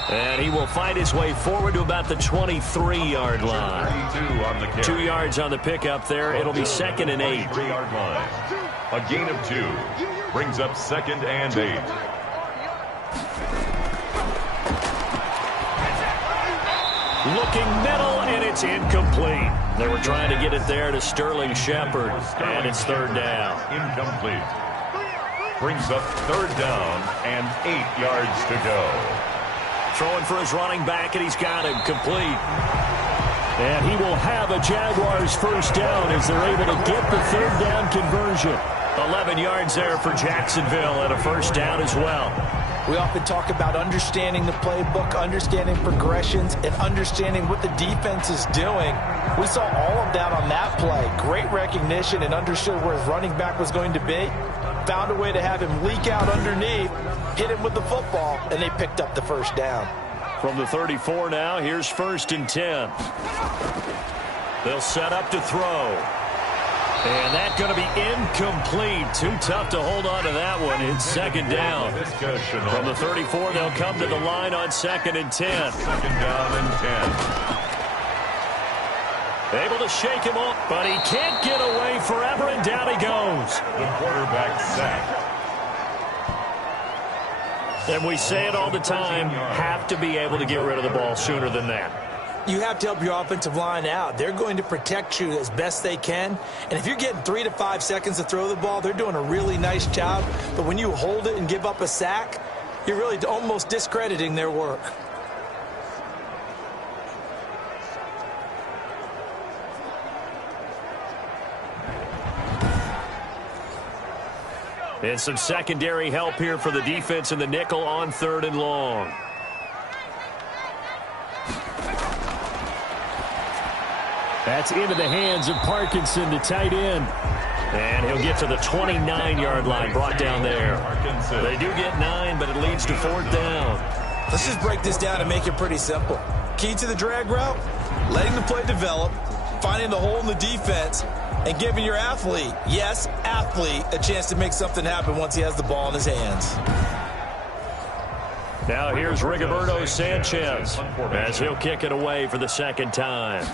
And he will fight his way forward to about the 23-yard line. 2 yards on the pickup there. It'll be 2nd and 8. 3-yard line. A gain of 2 brings up 2nd and 8. Looking middle, and it's incomplete. They were trying to get it there to Sterling Shepard, and it's 3rd down. Incomplete. Brings up 3rd down and 8 yards to go. Throwing for his running back, and he's got him complete. And he will have a Jaguars 1st down as they're able to get the 3rd down conversion. 11 yards there for Jacksonville and a 1st down as well. We often talk about understanding the playbook, understanding progressions, and understanding what the defense is doing. We saw all of that on that play. Great recognition and understood where his running back was going to be. Found a way to have him leak out underneath, hit him with the football, and they picked up the 1st down. From the 34 now, here's 1st and 10. They'll set up to throw. And that's going to be incomplete. Too tough to hold on to that one. It's 2nd down. From the 34, they'll come to the line on 2nd and 10. 2nd down and 10. Able to shake him up, but he can't get away forever, and down he goes. The quarterback sacked. And we say it all the time, have to be able to get rid of the ball sooner than that. You have to help your offensive line out. They're going to protect you as best they can. And if you're getting 3 to 5 seconds to throw the ball, they're doing a really nice job. But when you hold it and give up a sack, you're really almost discrediting their work. And some secondary help here for the defense in the nickel on 3rd and long. That's into the hands of Parkinson, the tight end. And he'll get to the 29-yard line, brought down there. They do get 9, but it leads to 4th down. Let's just break this down and make it pretty simple. Key to the drag route, letting the play develop, finding the hole in the defense, and giving your athlete, yes, athlete, a chance to make something happen once he has the ball in his hands. Now here's Rigoberto Sanchez as he'll kick it away for the 2nd time.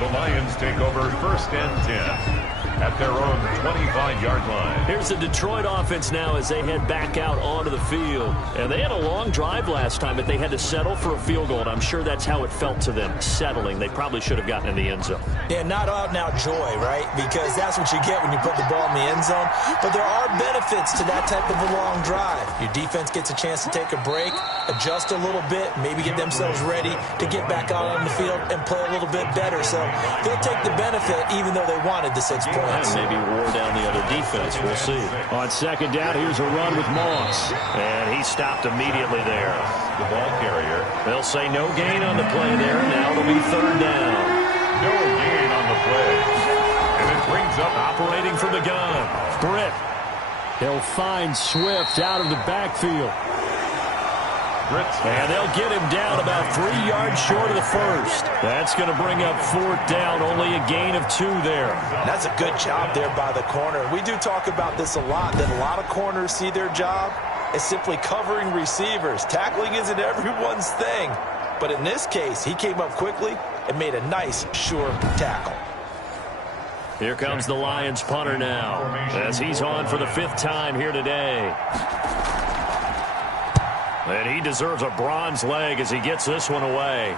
The Lions take over 1st and 10 at their own 25-yard line. Here's the Detroit offense now as they head back out onto the field. And they had a long drive last time, but they had to settle for a field goal, and I'm sure that's how it felt to them, settling. They probably should have gotten in the end zone. Yeah, not out and out joy, right? Because that's what you get when you put the ball in the end zone. But there are benefits to that type of a long drive. Your defense gets a chance to take a break, adjust a little bit, maybe get themselves ready to get back out on the field and play a little bit better. So they'll take the benefit even though they wanted the 6 points. And maybe wore down the other defense. We'll see. On 2nd down, here's a run with Moss. And he stopped immediately there. The ball carrier. They'll say no gain on the play there. Now it'll be 3rd down. No gain on the play. And it brings up operating from the gun. Britt. He'll find Swift out of the backfield. And they'll get him down about 3 yards short of the 1st. That's going to bring up 4th down. Only a gain of 2 there. That's a good job there by the corner. We do talk about this a lot, that a lot of corners see their job as simply covering receivers. Tackling isn't everyone's thing. But in this case, he came up quickly and made a nice, sure tackle. Here comes the Lions punter now, as he's on for the 5th time here today. And he deserves a bronze leg as he gets this one away.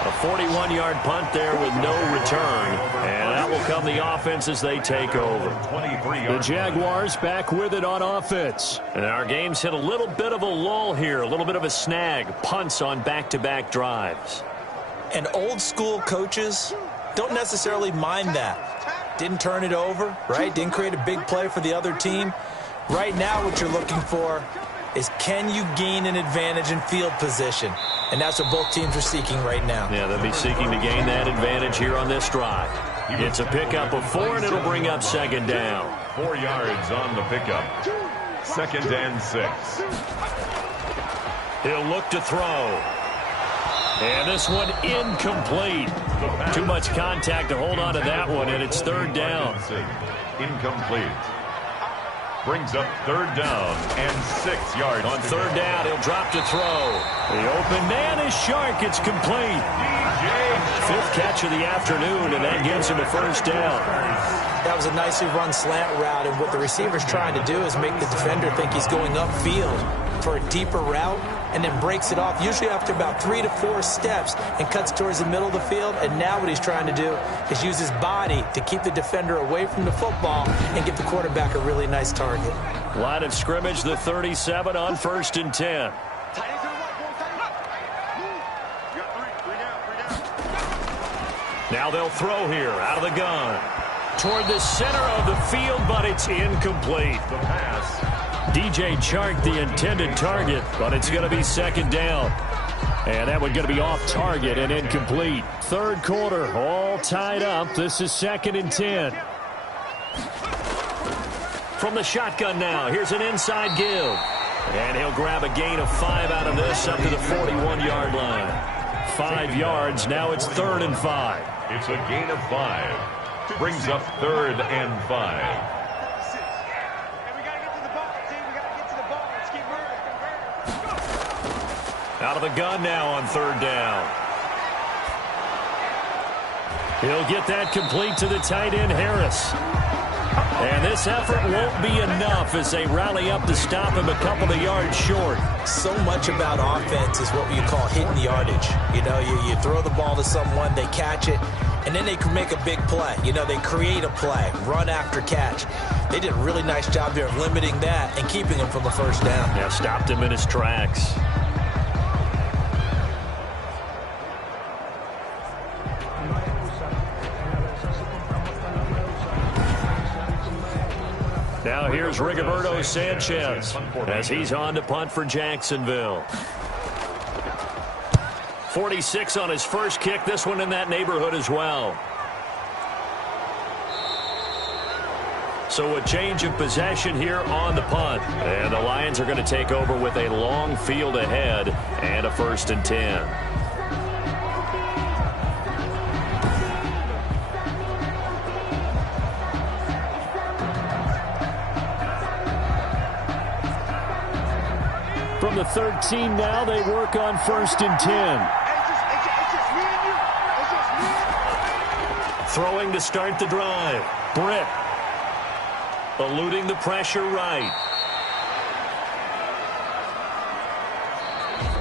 A 41-yard punt there with no return. And that will come the offense as they take over. The Jaguars back with it on offense. And our game's hit a little bit of a lull here, a little bit of a snag. Punts on back-to-back drives. And old-school coaches don't necessarily mind that. Didn't turn it over, right? Didn't create a big play for the other team. Right now what you're looking for is, can you gain an advantage in field position? And that's what both teams are seeking right now. Yeah, they'll be seeking to gain that advantage here on this drive. It's a pickup of 4, and it'll bring up 2nd down. 4 yards on the pickup. 2nd and 6. He'll look to throw. And this one incomplete. Too much contact to hold on to that one, and it's 3rd down. Incomplete. Brings up 3rd down and 6 yards. On 3rd down, he'll drop to throw. The open man is Shark. It's complete. 5th catch of the afternoon, and that gives him a 1st down. That was a nicely run slant route, and what the receiver's trying to do is make the defender think he's going upfield for a deeper route, and then breaks it off, usually after about 3 to 4 steps, and cuts towards the middle of the field. And now what he's trying to do is use his body to keep the defender away from the football and give the quarterback a really nice target. Line of scrimmage, the 37 on 1st and 10. Now they'll throw here out of the gun. Toward the center of the field, but it's incomplete. The pass. DJ Chark, the intended target, but it's going to be 2nd down. And that one going to be off target and incomplete. 3rd quarter, all tied up. This is 2nd and 10. From the shotgun now, here's an inside give. And he'll grab a gain of 5 out of this up to the 41-yard line. 5 yards, now it's 3rd and 5. It's a gain of 5. Brings up 3rd and 5. Out of the gun now on 3rd down. He'll get that complete to the tight end, Harris. And this effort won't be enough as they rally up to stop him a couple of yards short. So much about offense is what you call hitting yardage. You know, you throw the ball to someone, they catch it, and then they can make a big play. You know, they create a play, run after catch. They did a really nice job there of limiting that and keeping him from a 1st down. Yeah, stopped him in his tracks. Now here's Rigoberto Sanchez as he's on to punt for Jacksonville. 46 on his first kick. This one in that neighborhood as well. So a change of possession here on the punt. And the Lions are going to take over with a long field ahead and a 1st and 10. From the 13 now, they work on 1st and 10. Throwing to start the drive. Britt eluding the pressure right.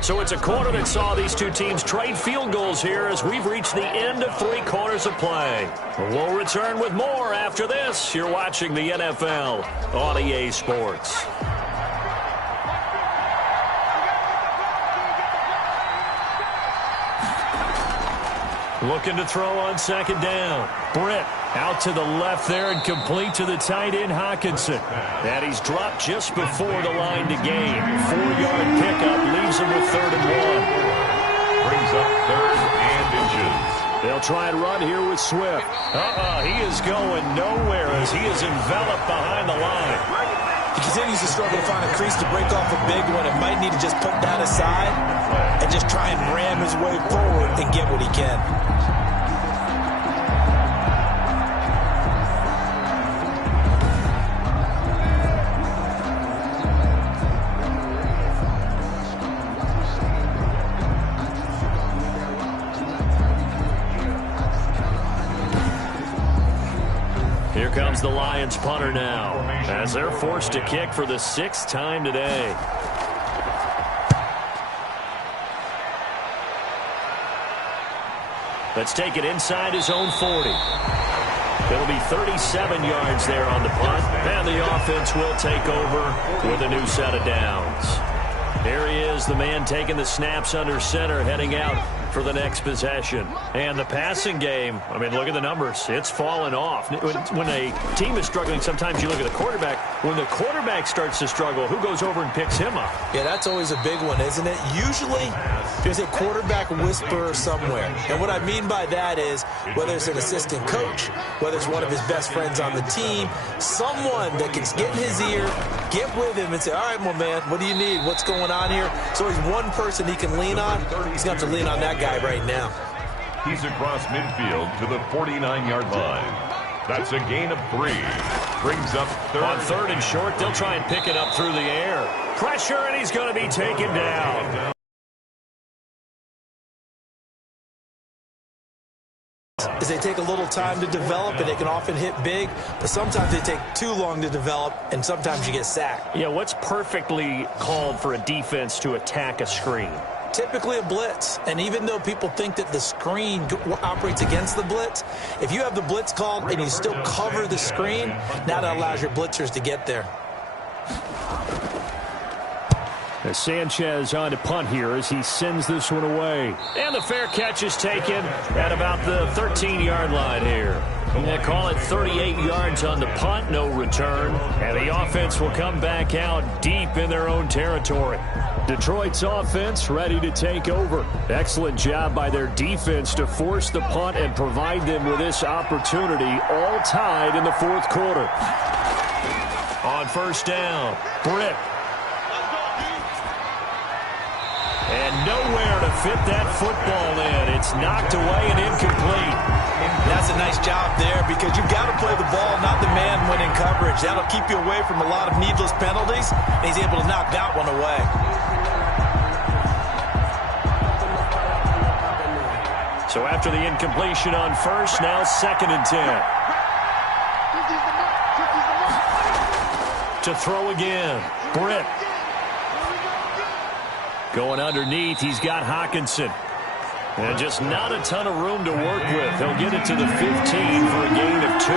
So it's a quarter that saw these two teams trade field goals here as we've reached the end of 3 quarters of play. We'll return with more after this. You're watching the NFL on EA Sports. Looking to throw on 2nd down. Britt out to the left there and complete to the tight end, Hawkinson. And he's dropped just before the line to gain. 4-yard pickup leaves him with 3rd and 1. Brings up 3rd and inches. They'll try and run here with Swift. He is going nowhere as he is enveloped behind the line. He continues to struggle to find a crease to break off a big one and might need to just put that aside and just try and ram his way forward and get what he can. comes the Lions punter now, as they're forced to kick for the 6th time today. Let's take it inside his own 40. It'll be 37 yards there on the punt, and the offense will take over with a new set of downs. Here he is, the man taking the snaps under center, heading out for the next possession. And the passing game, I mean, look at the numbers. It's fallen off. When a team is struggling, sometimes you look at the quarterback. When the quarterback starts to struggle, who goes over and picks him up? Yeah, that's always a big one, isn't it? Usually, there's a quarterback whisperer somewhere. And what I mean by that is, whether it's an assistant coach, whether it's one of his best friends on the team, someone that can get in his ear, get with him and say, all right, my man, what do you need? What's going on here? So he's one person he can lean on. He's going to have to lean on that guy right now. He's across midfield to the 49-yard line. That's a gain of 3. Brings up third. On 3rd and short, they'll try and pick it up through the air. Pressure, and he's going to be taken down. As they take a little time to develop, and they can often hit big, but sometimes they take too long to develop, and sometimes you get sacked. Yeah, what's perfectly called for a defense to attack a screen? Typically a blitz, and even though people think that the screen operates against the blitz, if you have the blitz called and you still cover the screen, now that allows your blitzers to get there. As Sanchez on to punt here as he sends this one away. And the fair catch is taken at about the 13-yard line here. They call it 38 yards on the punt, no return. And the offense will come back out deep in their own territory. Detroit's offense ready to take over. Excellent job by their defense to force the punt and provide them with this opportunity, all tied in the 4th quarter. On 1st down, Britt. And nowhere to fit that football in. It's knocked away and incomplete. That's a nice job there because you've got to play the ball, not the man when in coverage. That'll keep you away from a lot of needless penalties, and he's able to knock that one away. So after the incompletion on 1st, now 2nd and 10. To throw again, Britt. Going underneath, he's got Hawkinson. And just not a ton of room to work with. They'll get it to the 15 for a gain of 2.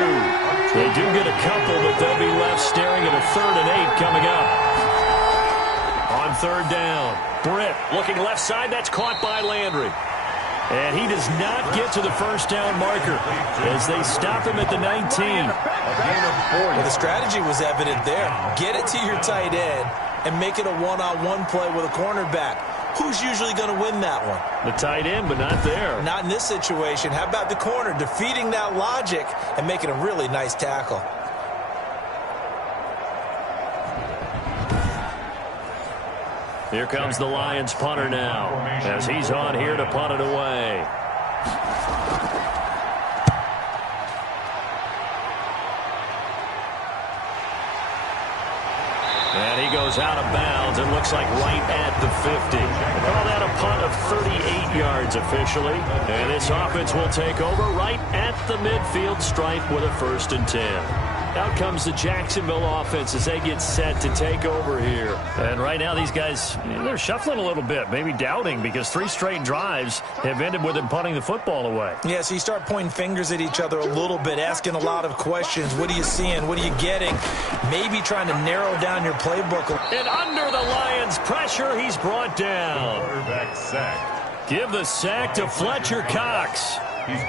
They do get a couple, but they'll be left staring at a 3rd and 8 coming up. On 3rd down, Britt looking left side. That's caught by Landry. And he does not get to the 1st down marker as they stop him at the 19. Well, the strategy was evident there. Get it to your tight end and make it a one-on-one play with a cornerback. Who's usually going to win that one? The tight end, but not there. Not in this situation. How about the corner defeating that logic and making a really nice tackle? Here comes the Lions punter now as he's on here to punt it away. And he goes out of bounds. It looks like right at the 50. They call that a punt of 38 yards officially. And this offense will take over right at the midfield stripe with a 1st and 10. Out comes the Jacksonville offense as they get set to take over here. And right now these guys, they're shuffling a little bit, maybe doubting because 3 straight drives have ended with them punting the football away. Yeah, so you start pointing fingers at each other a little bit, asking a lot of questions. What are you seeing? What are you getting? Maybe trying to narrow down your playbook. And under the Lions' pressure, he's brought down. Quarterback sack. Give the sack to Fletcher Cox.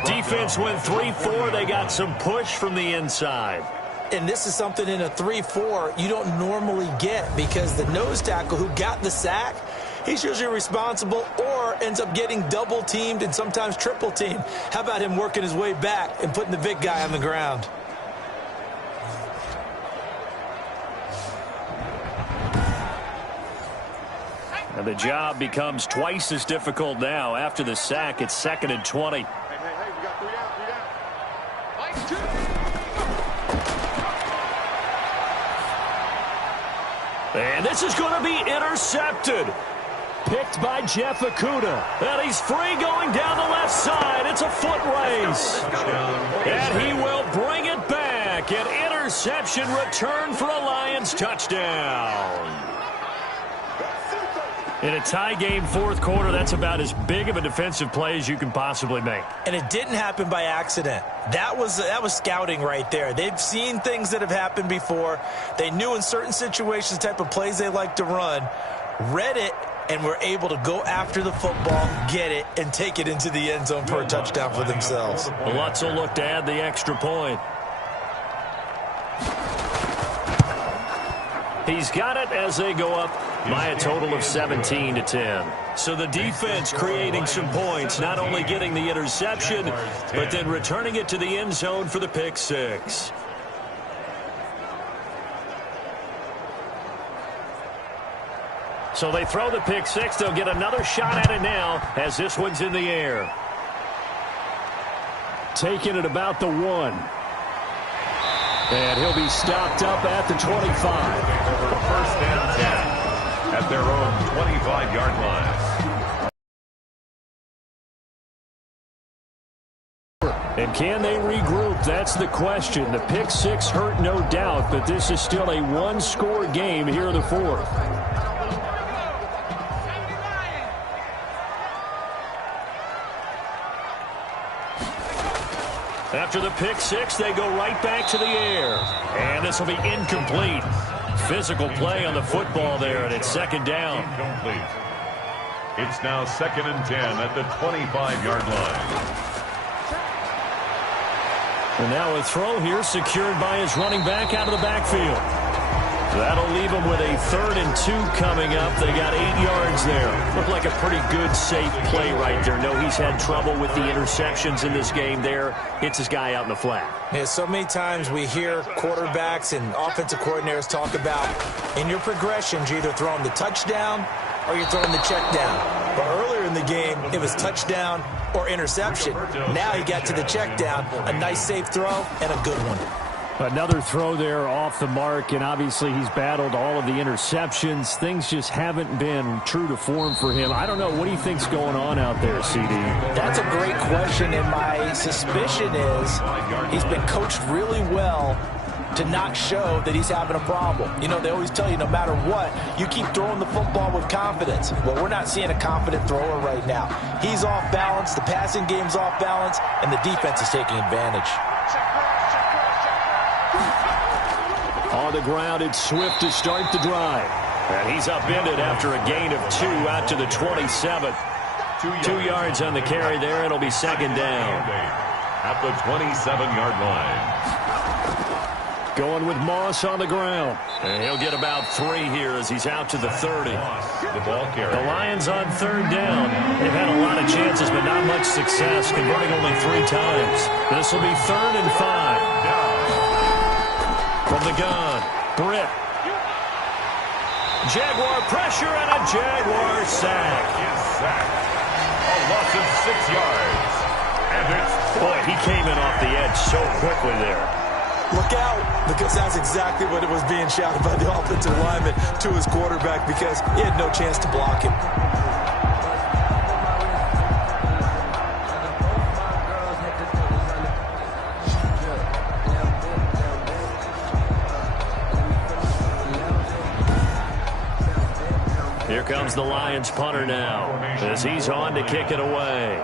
Defense went 3-4. They got some push from the inside. And this is something in a 3-4 you don't normally get because the nose tackle who got the sack, he's usually responsible or ends up getting double-teamed and sometimes triple-teamed. How about him working his way back and putting the big guy on the ground? And the job becomes twice as difficult now. After the sack, it's 2nd and 20. We got 3 down. Fight 2. And this is going to be intercepted. Picked by Jeff Okudah. And he's free going down the left side. It's a foot race. And he will bring it back Second interception return for a Lions touchdown. In a tie game fourth quarter, that's about as big of a defensive play as you can possibly make. And it didn't happen by accident. That was scouting right there. They've seen things that have happened before. They knew in certain situations the type of plays they like to run, read it, and were able to go after the football, get it, and take it into the end zone for a touchdown for themselves. Lutz will look to add the extra point. He's got it as they go up by a total of 17-10. So the defense creating some points, not only getting the interception, but then returning it to the end zone for the pick six. So they throw the pick six. They'll get another shot at it now as this one's in the air. Taking it about the 1. And he'll be stopped up at the 25. First and 10 at their own 25-yard line. And can they regroup? That's the question. The pick six hurt, no doubt, but this is still a one-score game here in the fourth. After the pick six, they go right back to the air. And this will be incomplete. Physical play on the football there, and it's second down. Incomplete. It's now second and 10 at the 25-yard line. And now a throw here secured by his running back out of the backfield. That'll leave him with a 3rd and 2 coming up. They got 8 yards there. Looked like a pretty good, safe play right there. No, he's had trouble with the interceptions in this game there. Hits his guy out in the flat. Yeah, so many times we hear quarterbacks and offensive coordinators talk about in your progressions, you're either throwing the touchdown or you're throwing the check down. But earlier in the game, it was touchdown or interception. Now he got to the check down, a nice safe throw and a good one. Another throw there off the mark, and obviously he's battled all of the interceptions. Things just haven't been true to form for him. I don't know. What do you think's going on out there, CD? That's a great question, and my suspicion is he's been coached really well to not show that he's having a problem. You know, they always tell you no matter what, you keep throwing the football with confidence. Well, we're not seeing a confident thrower right now. He's off balance, the passing game's off balance, and the defense is taking advantage. On the ground, it's Swift to start the drive. And he's upended after a gain of 2 out to the 27. 2 yards on the carry there. It'll be second down. At the 27-yard line. Going with Moss on the ground. And he'll get about 3 here as he's out to the 30. The ball carrier. The Lions on 3rd down. They've had a lot of chances, but not much success, converting only 3 times. This will be 3rd and 5. From the gun, Britt. Jaguar pressure and a Jaguar sack. A loss of 6 yards. And it's Boy, he came in off the edge so quickly there. Look out, because that's exactly what it was being shouted by the offensive lineman to his quarterback because he had no chance to block him. Here comes the Lions punter now as he's on to kick it away.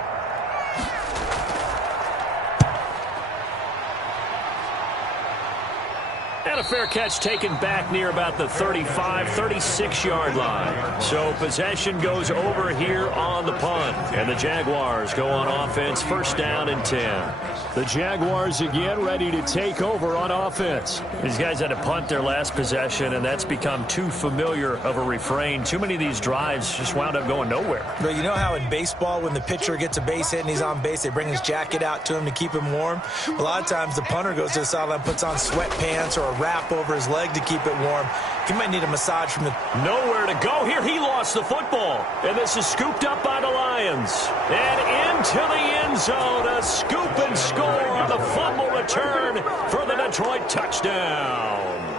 And a fair catch taken back near about the 35, 36-yard line. So possession goes over here on the punt. And the Jaguars go on offense, 1st down and 10. The Jaguars again ready to take over on offense. These guys had to punt their last possession, and that's become too familiar of a refrain. Too many of these drives just wound up going nowhere. But you know how in baseball when the pitcher gets a base hit and he's on base, they bring his jacket out to him to keep him warm? A lot of times the punter goes to the sideline, puts on sweatpants or a wrap over his leg to keep it warm. He might need a massage from the... Nowhere to go here. He lost the football. And this is scooped up by the Lions. And into the end zone. A scoop and score on the fumble return for the Detroit touchdown.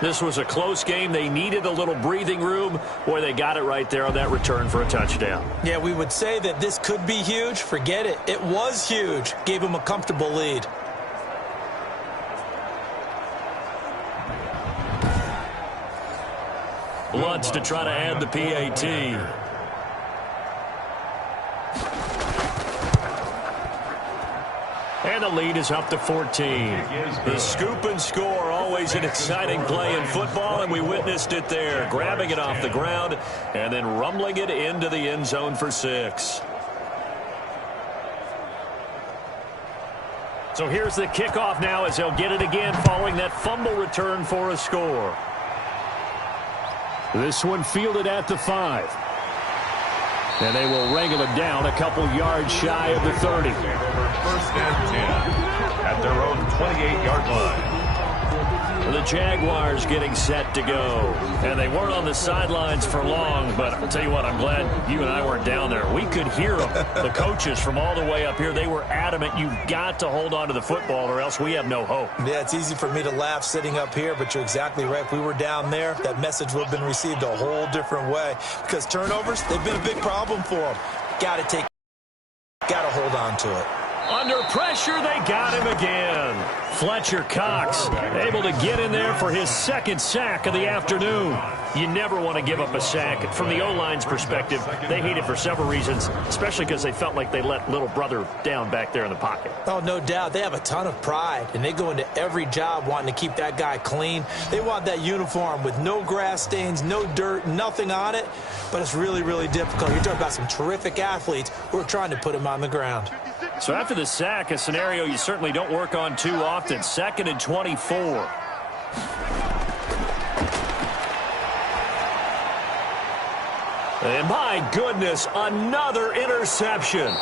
This was a close game. They needed a little breathing room. Boy, they got it right there on that return for a touchdown. Yeah, we would say that this could be huge. Forget it. It was huge. Gave him a comfortable lead. Lutz to try to add the PAT. And the lead is up to 14. The scoop and score, always an exciting play in football, and we witnessed it there. Grabbing it off the ground and then rumbling it into the end zone for 6. So here's the kickoff now as they'll get it again following that fumble return for a score. This one fielded at the 5. And they will wrangle it down a couple yards shy of the 30. First and 10 at their own 28-yard line. The Jaguars getting set to go. And they weren't on the sidelines for long, but I'll tell you what, I'm glad you and I weren't down there. We could hear them, the coaches from all the way up here. They were adamant, you've got to hold on to the football or else we have no hope. Yeah, it's easy for me to laugh sitting up here, but you're exactly right. If we were down there, that message would have been received a whole different way. Because turnovers, they've been a big problem for them. Got to hold on to it. Under pressure, they got him again. Fletcher Cox able to get in there for his second sack of the afternoon. You never want to give up a sack. From the O-line's perspective, they hate it for several reasons, especially because they felt like they let little brother down back there in the pocket. Oh, no doubt. They have a ton of pride, and they go into every job wanting to keep that guy clean. They want that uniform with no grass stains, no dirt, nothing on it, but it's really, really difficult. You're talking about some terrific athletes who are trying to put him on the ground. So after the sack, a scenario you certainly don't work on too often. 2nd and 24. And my goodness, another interception.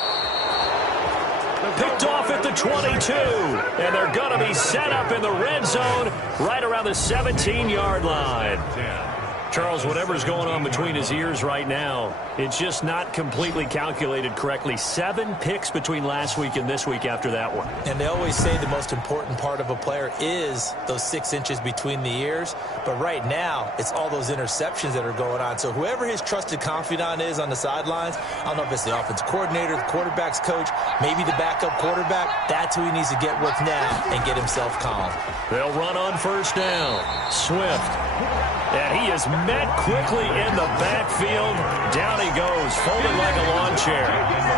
Picked off at the 22. And they're going to be set up in the red zone right around the 17-yard line. Charles, whatever's going on between his ears right now, it's just not completely calculated correctly. 7 picks between last week and this week after that one. And they always say the most important part of a player is those 6 inches between the ears. But right now, it's all those interceptions that are going on. So whoever his trusted confidant is on the sidelines, I don't know if it's the offense coordinator, the quarterback's coach, maybe the backup quarterback, that's who he needs to get with now and get himself calm. They'll run on first down. Swift. And he is met quickly in the backfield. Down he goes, folded like a lawn chair.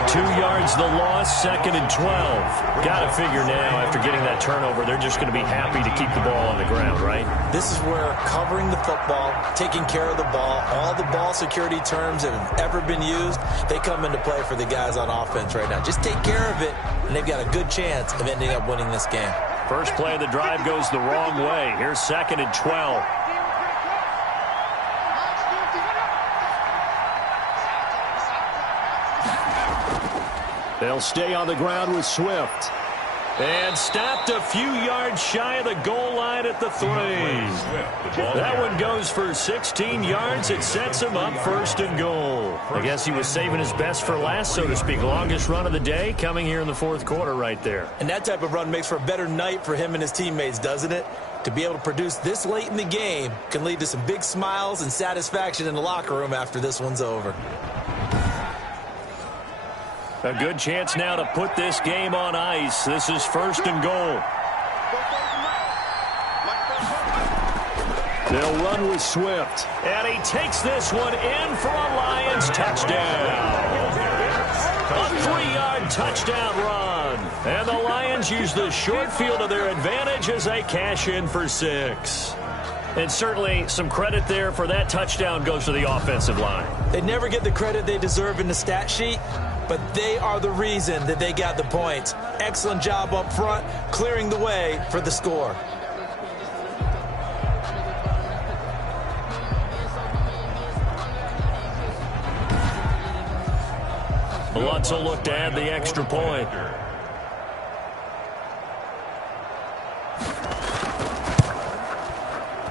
2 yards the loss, 2nd and 12. Got to figure now, after getting that turnover, they're just going to be happy to keep the ball on the ground, right? This is where covering the football, taking care of the ball, all the ball security terms that have ever been used, they come into play for the guys on offense right now. Just take care of it, and they've got a good chance of ending up winning this game. First play of the drive goes the wrong way. Here's 2nd and 12. They'll stay on the ground with Swift. And stopped a few yards shy of the goal line at the 3. That one goes for 16 yards. It sets him up 1st and goal. I guess he was saving his best for last, so to speak. Longest run of the day coming here in the 4th quarter right there. And that type of run makes for a better night for him and his teammates, doesn't it? To be able to produce this late in the game can lead to some big smiles and satisfaction in the locker room after this one's over. A good chance now to put this game on ice. This is 1st and goal. They'll run with Swift. And he takes this one in for a Lions touchdown. A 3-yard touchdown run. And the Lions use the short field to their advantage as they cash in for 6. And certainly some credit there for that touchdown goes to the offensive line. They never get the credit they deserve in the stat sheet, but they are the reason that they got the points. Excellent job up front, clearing the way for the score. Lutz will look to add the extra point.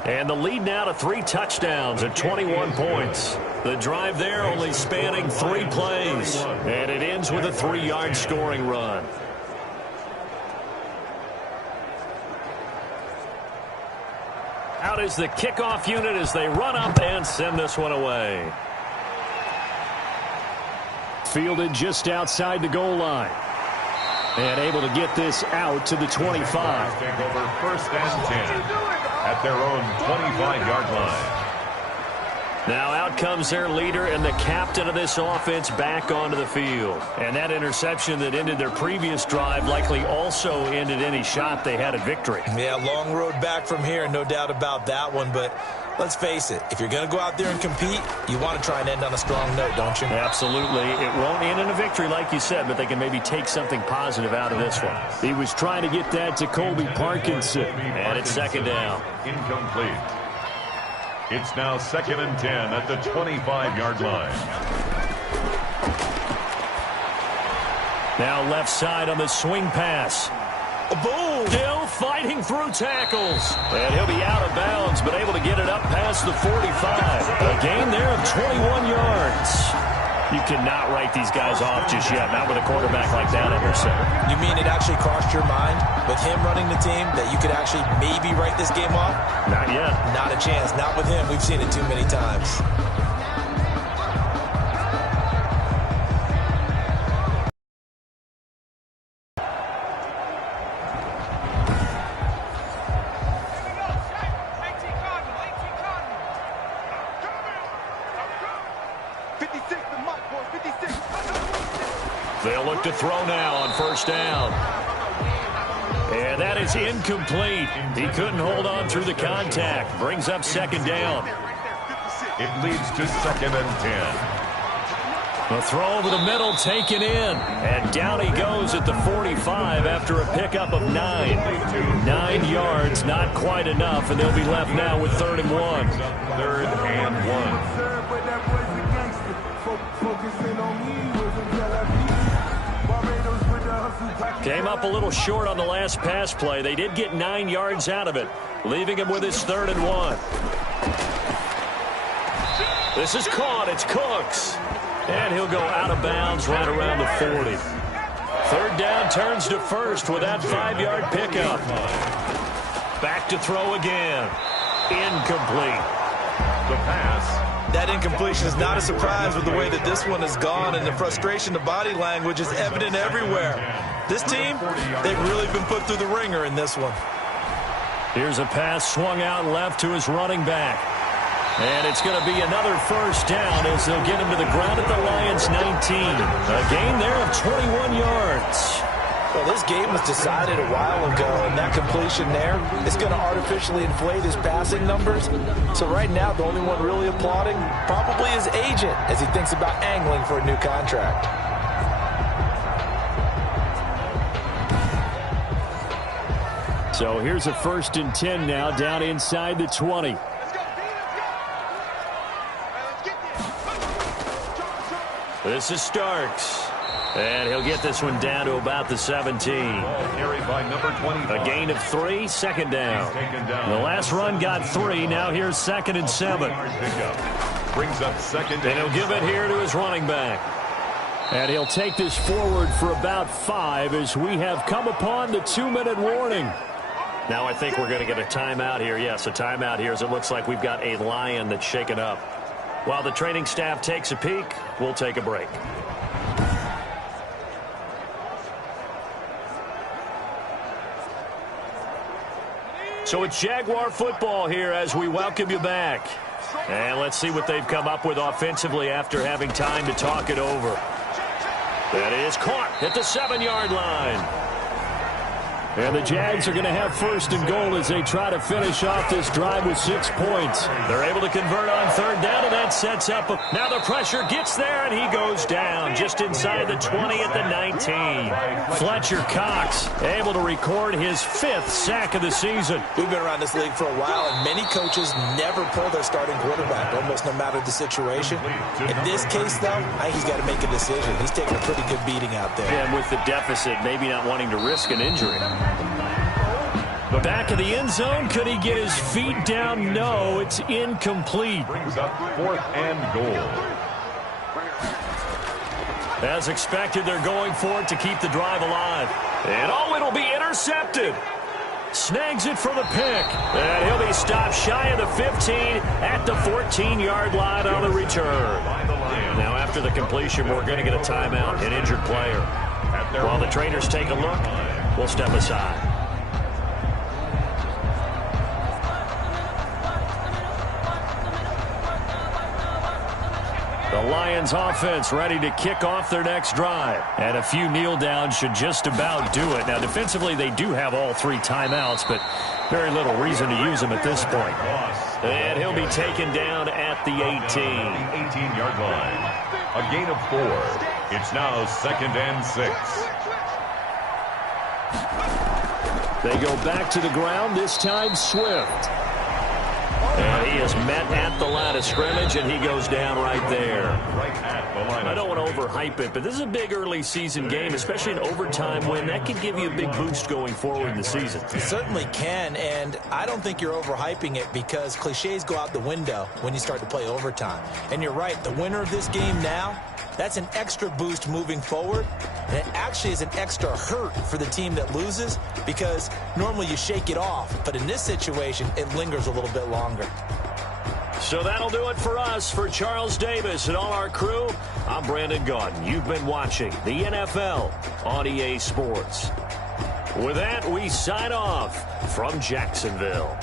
And the lead now to 3 touchdowns at 21 points. The drive there only spanning 3 plays. And it ends with a 3-yard scoring run. Out is the kickoff unit as they run up and send this one away. Fielded just outside the goal line. And able to get this out to the 25. Take over 1st and 10 at their own 25-yard line. Now out comes their leader and the captain of this offense back onto the field. And that interception that ended their previous drive likely also ended any shot they had at victory. Yeah, long road back from here, no doubt about that one. But let's face it, if you're going to go out there and compete, you want to try and end on a strong note, don't you? Absolutely. It won't end in a victory like you said, but they can maybe take something positive out of this one. He was trying to get that to Colby Parkinson. And it's second down. Incomplete. It's now 2nd and 10 at the 25-yard line. Now left side on the swing pass. Boom! Still fighting through tackles. And he'll be out of bounds, but able to get it up past the 45. A gain there of 21 yards. You cannot write these guys off just yet, not with a quarterback like that under center. You mean it actually crossed your mind with him running the team that you could actually maybe write this game off? Not yet. Not a chance. Not with him. We've seen it too many times. They'll look to throw now on first down. And that is incomplete. He couldn't hold on through the contact. Brings up second down. It leads to 2nd and 10. The throw over the middle taken in. And down he goes at the 45 after a pickup of 9. 9 yards, not quite enough, and they'll be left now with 3rd and 1. 3rd and 1. Came up a little short on the last pass play. They did get 9 yards out of it, leaving him with his 3rd and 1. This is caught. It's Cooks. And he'll go out of bounds right around the 40. 3rd down turns to 1st with that 5-yard pickup. Back to throw again. Incomplete. The pass. That incompletion is not a surprise with the way that this one has gone, and the frustration, the body language is evident everywhere. This team, they've really been put through the ringer in this one. Here's a pass swung out left to his running back. And it's going to be another first down as they'll get him to the ground at the Lions' 19. A gain there of 21 yards. Well, this game was decided a while ago, and that completion there is going to artificially inflate his passing numbers. So right now, the only one really applauding probably his agent as he thinks about angling for a new contract. So here's a 1st and 10 now down inside the 20. This is Starks. And he'll get this one down to about the 17. Carried by number 25. A gain of 3, second down. The last run got 3. Now here's 2nd and 7. Brings up 2nd. And he'll give it here to his running back. And he'll take this forward for about 5 as we have come upon the 2-minute warning. Now I think we're going to get a timeout here. Yes, a timeout here as it looks like we've got a Lion that's shaken up. While the training staff takes a peek, we'll take a break. So it's Jaguar football here as we welcome you back. And let's see what they've come up with offensively after having time to talk it over. That is caught at the 7-yard line. And the Jags are going to have 1st and goal as they try to finish off this drive with 6 points. They're able to convert on 3rd down, and that sets up. Now the pressure gets there, and he goes down just inside the 20 at the 19. Fletcher Cox able to record his 5th sack of the season. We've been around this league for a while, and many coaches never pull their starting quarterback, almost no matter the situation. In this case, though, I think he's got to make a decision. He's taking a pretty good beating out there. And with the deficit, maybe not wanting to risk an injury. Back of the end zone. Could he get his feet down? No, it's incomplete. Brings up 4th and goal. As expected, they're going for it to keep the drive alive. And it'll be intercepted. Snags it for the pick. And he'll be stopped shy of the 15 at the 14-yard line on the return. Now after the completion, we're going to get a timeout, an injured player. While the trainers take a look, we'll step aside. Lions offense ready to kick off their next drive. And a few kneel downs should just about do it. Now, defensively, they do have all 3 timeouts, but very little reason to use them at this point. And he'll be taken down at the 18. The 18-yard line. A gain of 4. It's now 2nd and 6. They go back to the ground, this time Swift. And he is met at the line of scrimmage, and he goes down right there. I don't want to overhype it, but this is a big early season game, especially an overtime win. That could give you a big boost going forward in the season. It certainly can, and I don't think you're overhyping it because cliches go out the window when you start to play overtime. And you're right, the winner of this game now, that's an extra boost moving forward, and it actually is an extra hurt for the team that loses because normally you shake it off, but in this situation, it lingers a little bit longer. So that'll do it for us. For Charles Davis and all our crew, I'm Brandon Gaudin. You've been watching the NFL on EA Sports. With that, we sign off from Jacksonville.